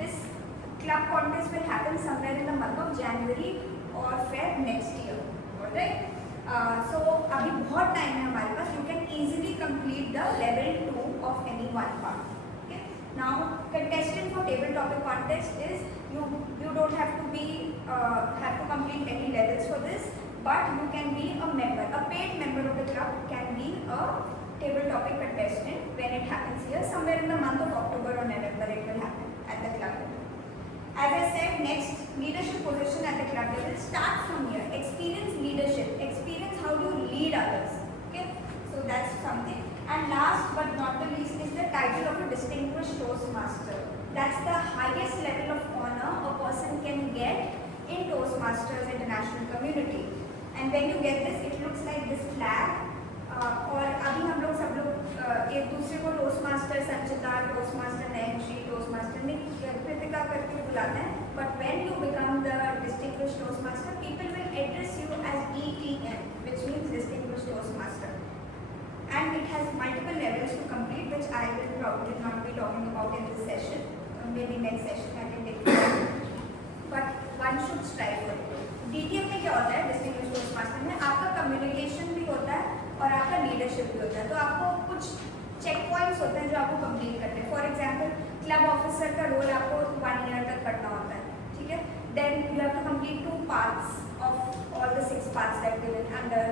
This club contest will happen somewhere in the month of January or Feb next year. Alright. So अभी बहुत time है हमारे पास. You can easily complete the level 2 of any one part. Okay. Now contestant for table topic contest is you don't have to be have to complete any levels for this, but you can be a member, a paid member of the club can be a table topic contestant when it happens here. Somewhere in the month of October or November it will happen at the club level. As I said, next leadership position at the club level, start from here. Experience leadership. Experience how do you lead others. Okay, so that's something. And last but not the least is the title of a distinguished Toastmaster. That's the highest level of honor a person can get in Toastmasters international community. And when you get this, it looks like this flag. और अभी हम लोग सब लोग एक दूसरे को टोस्टमास्टर संचिता, टोस्टमास्टर Nancy, टोस्टमास्टर Kritika करके बुलाते हैं. But when you become the distinguished Toastmaster, people will address you as DTM, which means distinguished Toastmaster. And it has multiple levels to complete, which I will probably not be talking about in this session. Maybe next session I can take it. But one should strive for it. DTM में क्या होता है, distinguished टोस्टमास्टर में आपका communication भी होता है और आपका लीडरशिप भी होता है. तो आपको कुछ चेक पॉइंट्स होते हैं जो आपको कंप्लीट करते हैं. फॉर एग्जांपल क्लब ऑफिसर का रोल आपको 1 ईयर तक करना होता है, ठीक है. Then you have to complete 2 parts of all the 6 parts that given under.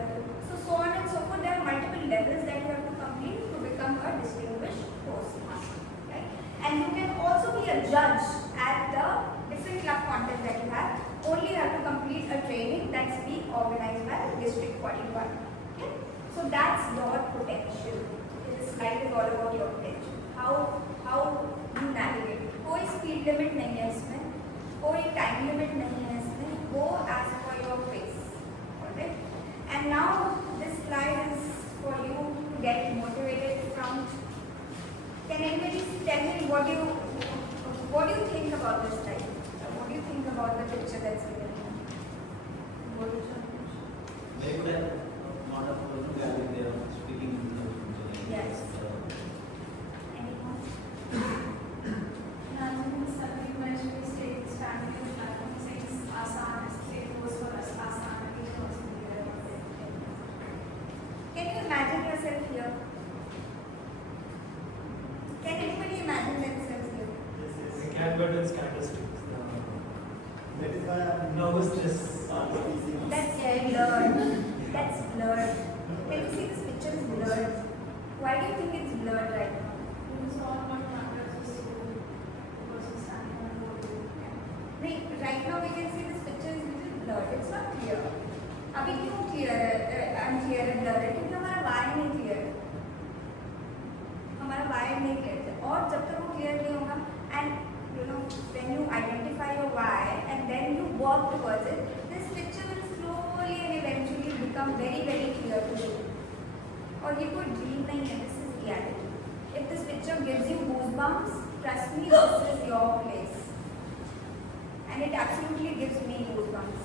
So on and so forth, there are multiple levels that you have to complete to become a distinguished toastmaster, right? And you can also be a judge at the different club contests that you have. Only you have to complete a training that's being organized by District 41. Okay? So that's your potential. This slide is all about your potential. How you navigate. कोई speed limit नहीं है इसमें, कोई time limit नहीं है इसमें. Go as per your pace. Alright? And now this slide is for you to get motivated from. Can anybody tell me what do you think about this slide? What do you think about the picture that's given here? What is your picture? They could have not have also gathered there speaking in the Yes. Anyone? Can you imagine yourself here? Can anybody imagine themselves here? I can, but it's kind of strict. That is why I'm Nervousness. That's blurred. That's blurred. Can you see this picture is blurred? Why do you think it's blurred right now? Right now we can see this picture is little blurred. It's not clear. अभी क्यों clear है? Unclear है, blurred है क्योंकि हमारा wire नहीं clear है. हमारा wire नहीं clear है. और जब तक वो clear नहीं होगा, and you know when you identify your why and then you work towards it, this picture will slowly and eventually become very very clear to you. और ये कोई dream नहीं है. This is reality. If this picture gives you goosebumps, trust me, this is your place. And it absolutely gives me goosebumps.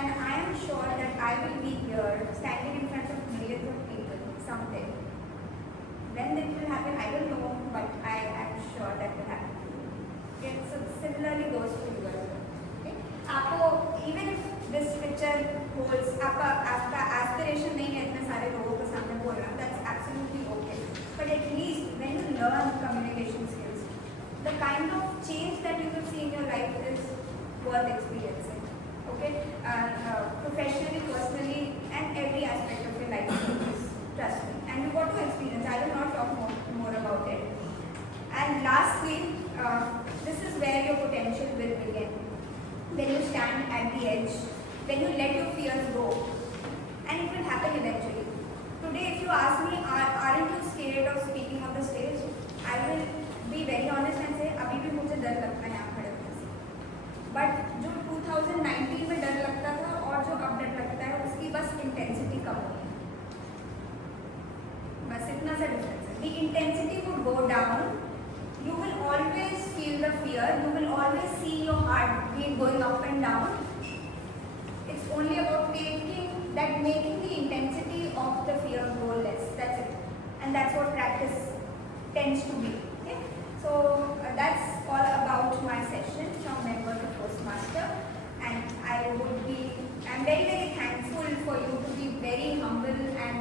And I am sure that I will be here standing in front of millions of people someday. When it will happen, I don't know, but I am sure that will happen. Okay? So similarly goes to you as well. Okay? आपको even if this picture holds आपका aspiration नहीं है इतने सारे लोगों के सामने बोलना, that's absolutely okay. But at least when you learn communication skills, the kind of change that you will see in your life is worth experiencing. Okay? Professionally, personally, and every aspect of your life. Trust me. And you got to experience. I will not talk more about it. And lastly, this is where your potential will begin. When you stand at the edge, when you let your fears go, and it will happen eventually. Today, if you ask me, aren't you scared of speaking on the stage? I will be very honest and say, अभी भी मुझे डर लगता है यहाँ खड़े होने से. But जो 2019 में डर लगता था और जो अब डर लगता है, उसकी बस इंटेंसिटी कम हुई है. बस इतना सा डिफरेंस है. The intensity would go down. You will always feel the fear. You will always see your heartbeat going up and down. It's only about making the intensity of the fear go less. That's it. And that's what practice tends to be. Okay? So that's all about my session from member to Toastmaster. And I'm very very thankful for you to be very humble and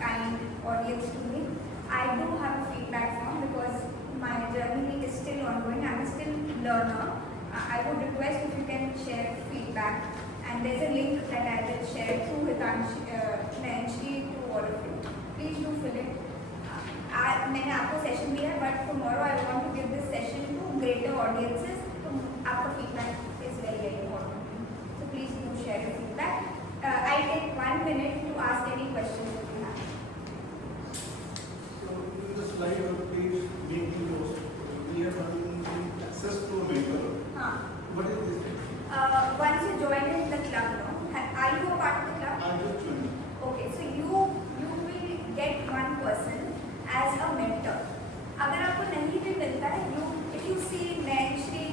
kind audience to me. I do have a feedback form because my journey is still ongoing. I'm still learner. I would request if you can share feedback. And there's a link that I will share through Hitanshi to all of you. Please do fill it. मैंने आपको session दिया, but tomorrow I want to give this session to greater audiences. तो आपका feedback is very very important. So please do share your feedback. I'll take 1 minute to ask any questions that you have. So in the slide of page making those, we have access to a mentor. What is this? Once you join in the club, no? Are you a part of the club? I just joined. Okay, so you will get one person as a mentor. अगर आपको नहीं भी मिलता है, if you see Nancy,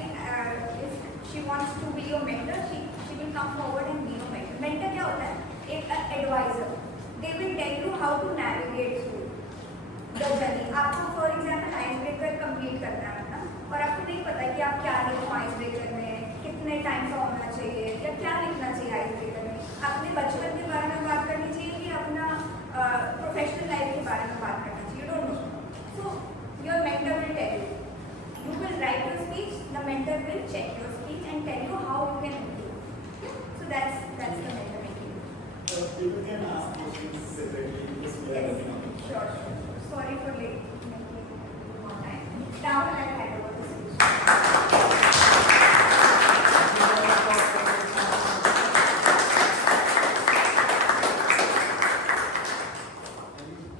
if she wants to be your mentor, she will come forward and be your mentor. Mentor क्या होता है? एक advisor. They will tell you how to navigate through. The journey. आपको for example ice breaker complete करना है ना, और आपको नहीं पता कि आप क्या लिखो आइस ब्रेकर में, कितने टाइम का होना चाहिए या क्या लिखना चाहिए आइस ब्रेकर में। अपने बचपन के बारे में बात करनी चाहिए कि अपना प्रोफेशनल लाइफ के बारे में बात करना चाहिए, don't know. So your mentor will tell you, you will write your speech, the mentor will check your speech and tell you how you can improve. Okay? So that's the mentor making. People can ask questions separately because we are running out. Sure. Sorry for late making more time. Now I'll hand over the speech.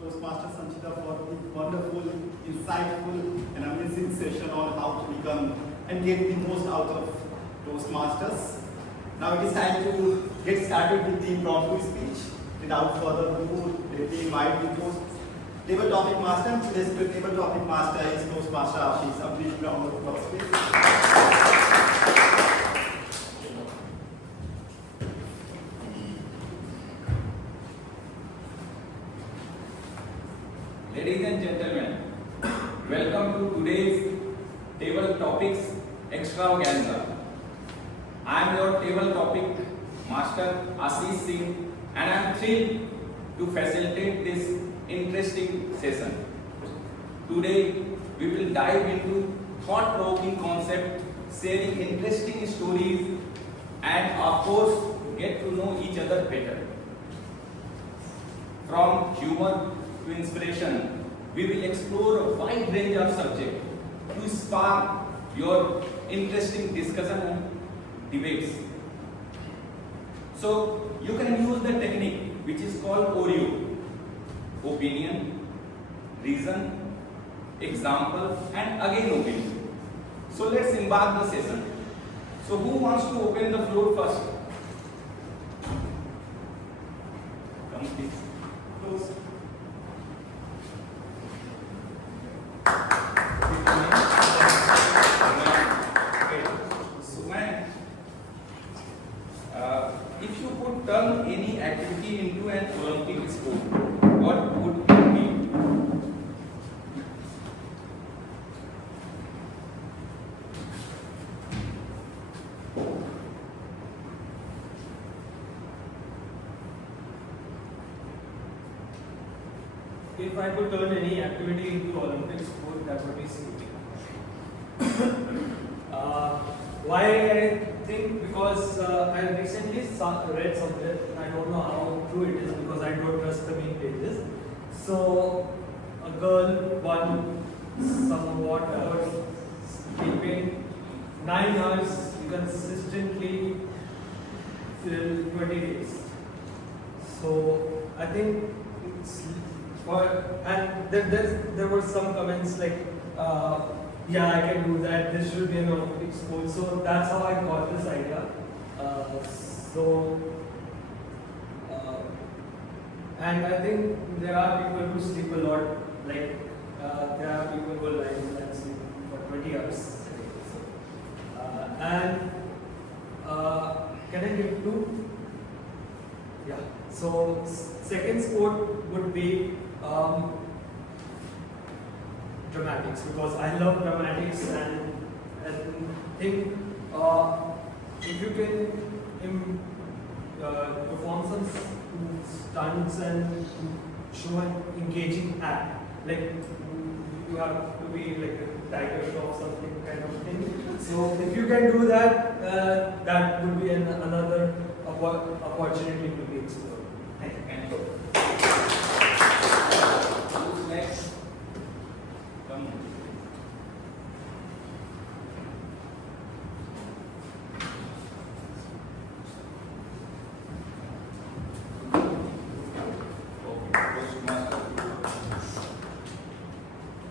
Toastmaster Sanchita for the wonderful, insightful and amazing session on how to become and get the most out of Toastmasters. Now it is time to get started with the impromptu speech. Without further ado, let me invite the table topic master. Today's table topic master is Toastmaster Ashish. A big round of applause, please. Ladies and gentlemen, welcome to today's table topics extravaganza. I am your table topic master Ashish Singh and I am thrilled to facilitate this interesting session. Today we will dive into thought-provoking concepts, sharing interesting stories and of course get to know each other better. From humor to inspiration, we will explore a wide range of subjects to spark your interesting discussion and debates. So you can use the technique which is called OREO: opinion, reason, example and again opinion. So let's embark the session. So who wants to open the floor first? Come please. Close. If you could turn any activity into an Olympic sport, what would it be? If I could turn any activity into Olympic sport, that would be skating. Why I think because I recently read somewhere, I don't know how true it is because I don't trust the main pages. So a girl won somewhat about sleeping 9 hours consistently till 20 days. So I think it's and there were some comments like, yeah, I can do that, this should be an Olympic sport. So that's how I got this idea. And I think there are people who sleep a lot, like there are people who lie and sleep for 20 hours a day. So, can I give 2? Yeah. So second sport would be dramatics, because I love dramatics and I think if you can perform some stunts and show an engaging act, like you have to be like a tiger show or something kind of thing. So if you can do that, that would be another opportunity to be explored. Thank you. Who's next? Come.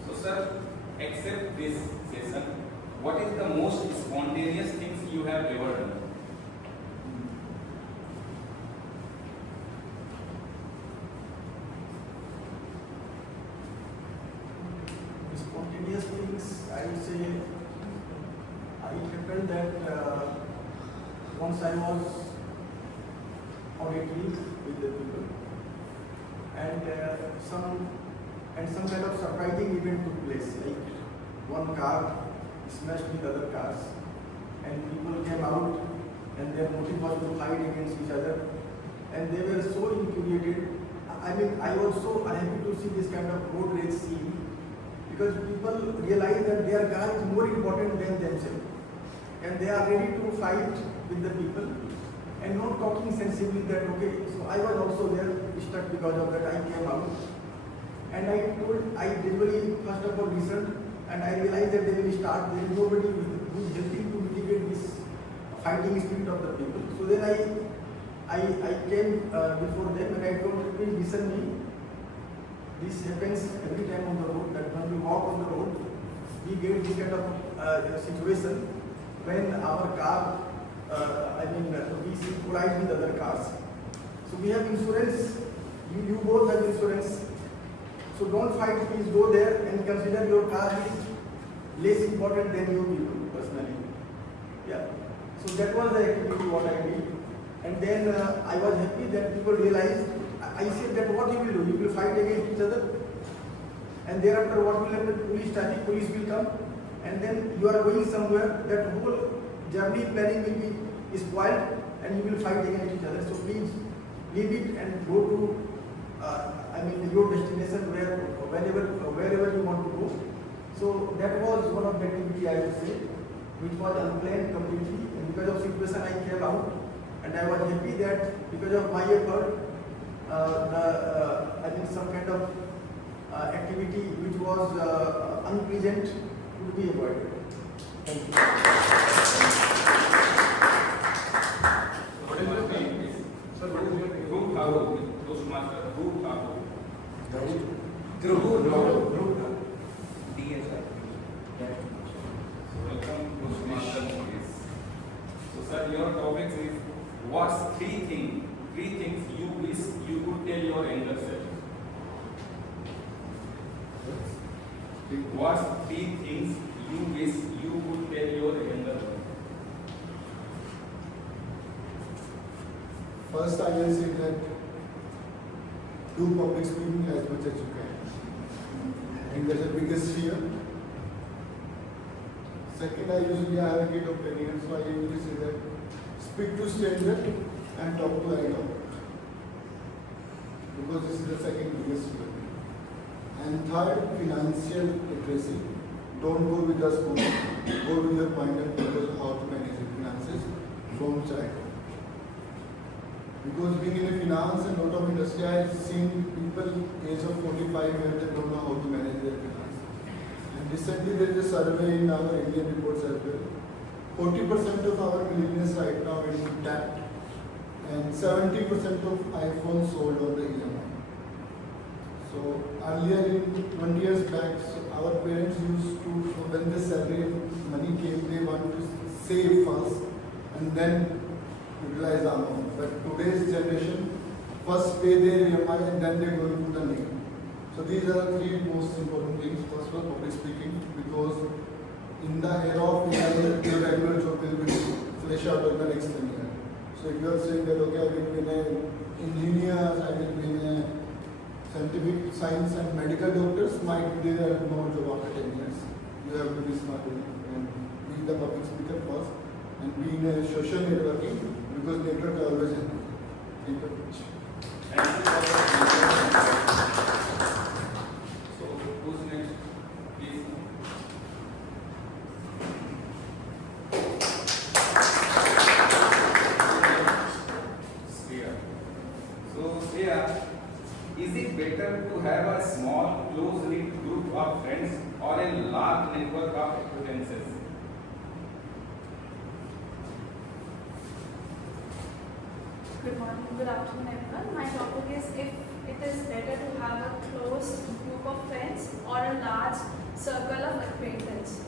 So, sir, except this session, what is the most spontaneous things you have ever done? Spontaneous things, I would say, it happened that once I was on a trip with the people, and some and some kind of surprising event took place. Like one car smashed with other cars, and people came out, and their motive was to fight against each other, and they were so infuriated. I mean, I was so unhappy to see this kind of road rage scene, because people realize that their car is more important than themselves, and they are ready to fight with the people and not talking sensibly that okay. So I was also there, stuck because of that. I came out and I deliberately first of all listened, and I realized that they will start. There is nobody who is helping to mitigate this fighting spirit of the people. So then I came before them and I told them, please listen me. This happens every time on the road, that when we walk on the road, we get this kind of situation when our car, we collide with other cars. So we have insurance, you both have insurance. So don't fight, please go there and consider your car is less important than you people personally. Yeah. So that was the activity what I did. And then I was happy that people realized. I said that what you will do? You will fight against each other, and thereafter what will happen? Police will come, and then you are going somewhere. That whole journey planning will be spoiled, and you will fight against each other. So please leave it and go to your destination wherever you want to go. So that was one of the activity I would say, which was unplanned completely, and because of situation I came out, and I was happy that because of my effort. Some kind of activity which was unpleasant could be avoided. Thank you. What is your name, please? Sir, what is your name? Dhruv Thakur, Toastmaster Dhruv Thakur. Dhruv. Welcome Toastmasters series. So sir, your topic is what's three things you wish you could tell your younger self? What's three things you wish you could tell your younger self? First, I will say that do public speaking as much as you can. I think that's the biggest fear. Second, I usually have a kid of 10 years, so I usually say that speak to stranger and talk to any doctor. Because this is the second biggest fear. And third, financial literacy. Don't go with the school, go with the point of people how to manage your finances from childhood. Because being in a finance and lot of industry, I have seen people age of 45 years that don't know how to manage their finance. And recently there is a survey in our Indian reports as well. 40% of our millennials right now are in debt, and 70% of iPhones sold on the EMI. So earlier in 20 years back, our parents used to, when the salary money came, they want to save first and then utilize the amount. But today's generation, first pay their EMI and then they go into the name. So these are the three most important things. First of all, public speaking, because in the era of AI, your regular job will be flesh out of the next 10 years. So if you are saying that, okay, I will be an engineer, I will be a scientific science and medical doctors, might be there no job after 10 years. You have to be smart and be the public speaker first, and be in a social networking, because network always helps. Thank you very much. So who's next? Please. Sriya. So Sriya, is it better to have a small, close-knit group of friends or a large network of acquaintances? Good morning, good afternoon everyone. My topic is if it is better to have a close group of friends or a large circle of acquaintance.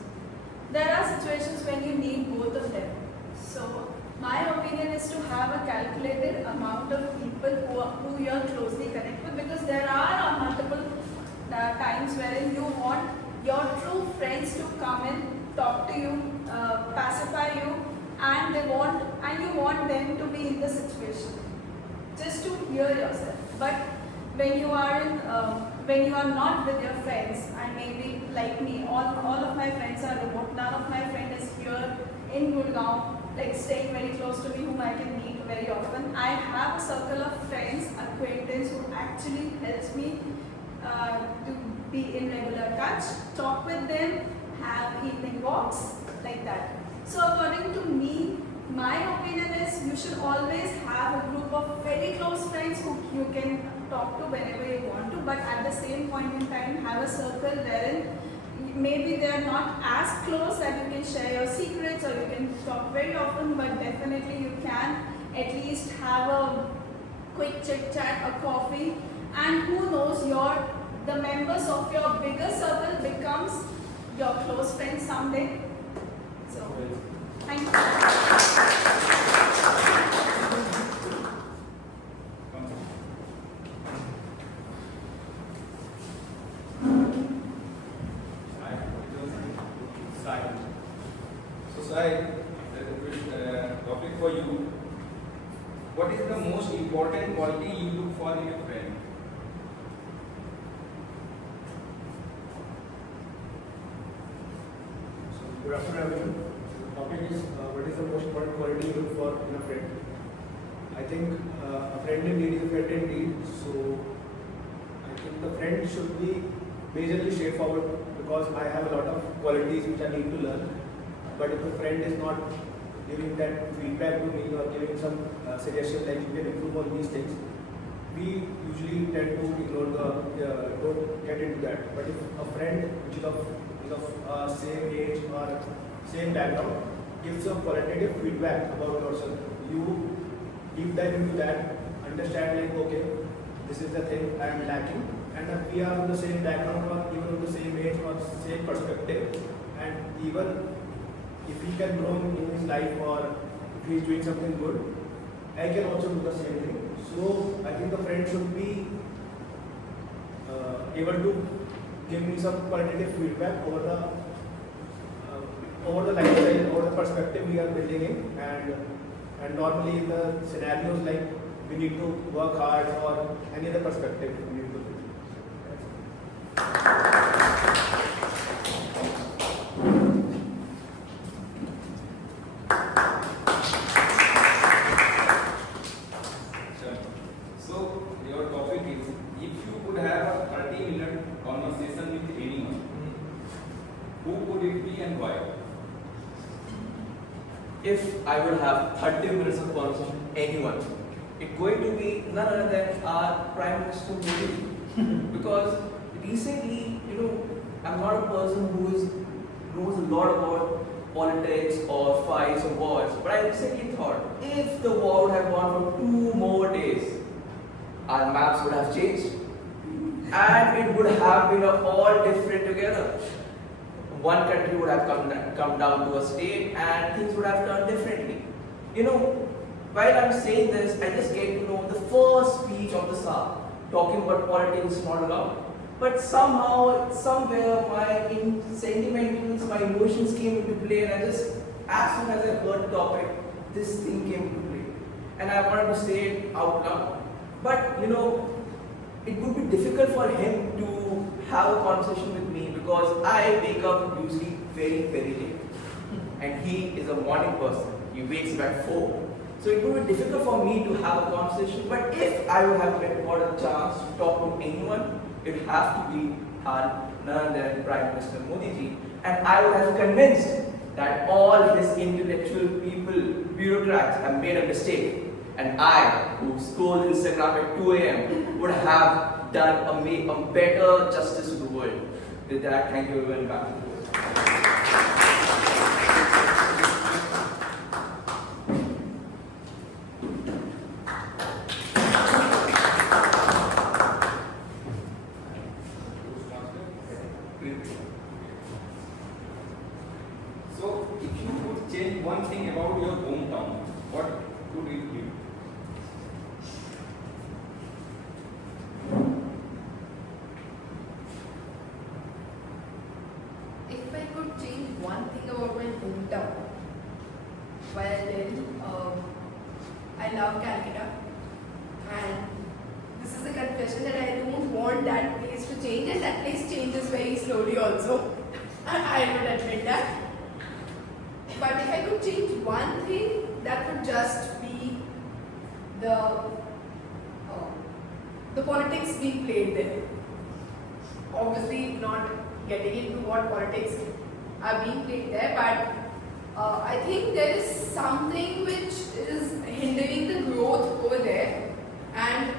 There are situations when you need both of them. So my opinion is to have a calculated amount of people who you are closely connected with, because there are multiple times wherein you want your true friends to come in, talk to you, pacify you, and you want them to be in the situation just to hear yourself. But when you are when you are not with your friends, and maybe like me, all of my friends are remote, none of my friend is here in Gurgaon, like staying very close to me, whom I can meet very often. I have a circle of friends, acquaintance who actually helps me to be in regular touch, talk with them, have evening walks, like that. So according to me, my opinion is you should always have a group of very close friends who you can talk to whenever you want to, but at the same point in time have a circle wherein maybe they are not as close that you can share your secrets or you can talk very often, but definitely you can at least have a quick chit chat, a coffee, and who knows, the members of your bigger circle becomes your close friends someday. So, thank you. So, Sai, topic for you. What is the most important quality you look for in a friend? Good afternoon, everyone. The topic is what is the most important quality you look for in a friend? I think a friend in need is a friend in need. So I think the friend should be majorly straightforward because I have a lot of qualities which I need to learn. But if the friend is not giving that feedback to me or giving some suggestion like you can improve on these things, we usually tend to ignore don't get into that. But if a friend which is of same age or same background gives some qualitative feedback about yourself, you deep dive into that, understand like okay, this is the thing I am lacking, and if we are on the same background or even on the same age or same perspective, and even if he can grow in his life or if he is doing something good, I can also do the same thing. So I think the friend should be able to give me some qualitative feedback over the lifestyle, over the perspective we are building in, and normally in the scenarios like we need to work hard or any other perspective we need to build. So, your topic is if you could have a 30-minute conversation with anyone, who would it be and why? If I would have 30 minutes of conversation with anyone, it's going to be none other than our Prime Minister Modi. Because recently, I'm not a person who knows a lot about politics or fights or wars, but I recently thought if the war would have gone for 2 more days, our maps would have changed and it would have been all different together. One country would have come down to a state and things would have turned differently. While I'm saying this, I just get to know the first speech of the Tsar talking about politics is not allowed. But somehow, somewhere, my sentiments, my emotions came into play, and as soon as I heard the topic, this thing came into play. And I wanted to say it out loud. But it would be difficult for him to have a conversation with me because I wake up usually very, very late. And he is a morning person. He wakes up at 4. So it would be difficult for me to have a conversation. But if I would have got a chance to talk to anyone, it would have to be none other than Prime Minister Modi ji. And I would have convinced that all his intellectual people, bureaucrats, have made a mistake. And I, who scrolled Instagram at 2 a.m., would have done a better justice to the world. With that, thank you very much. So, if you could change one thing about your hometown, what would it be? If I could change one thing about my hometown, well then, I love Calcutta, and the this is a confession that I don't want that place to change, and that place changes very slowly also. I would admit that. But if I could change one thing, that would just be the politics being played there. Obviously, not getting into what politics are being played there, but I think there is something which is hindering the growth over there, and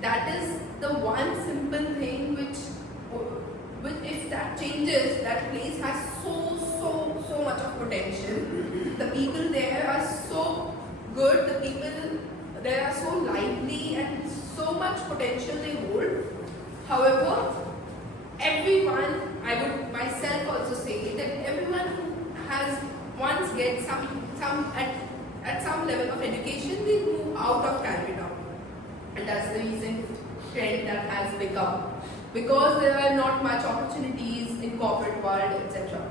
that is the one simple thing which if that changes, that place has so much of potential. The people there are so good, the people there are so lively, and so much potential they hold. However, everyone, I would myself also say that everyone who has once get some at some level of education, they move out of Calcutta, and that's the recent trend that has become, because there are not much opportunities in corporate world, etc.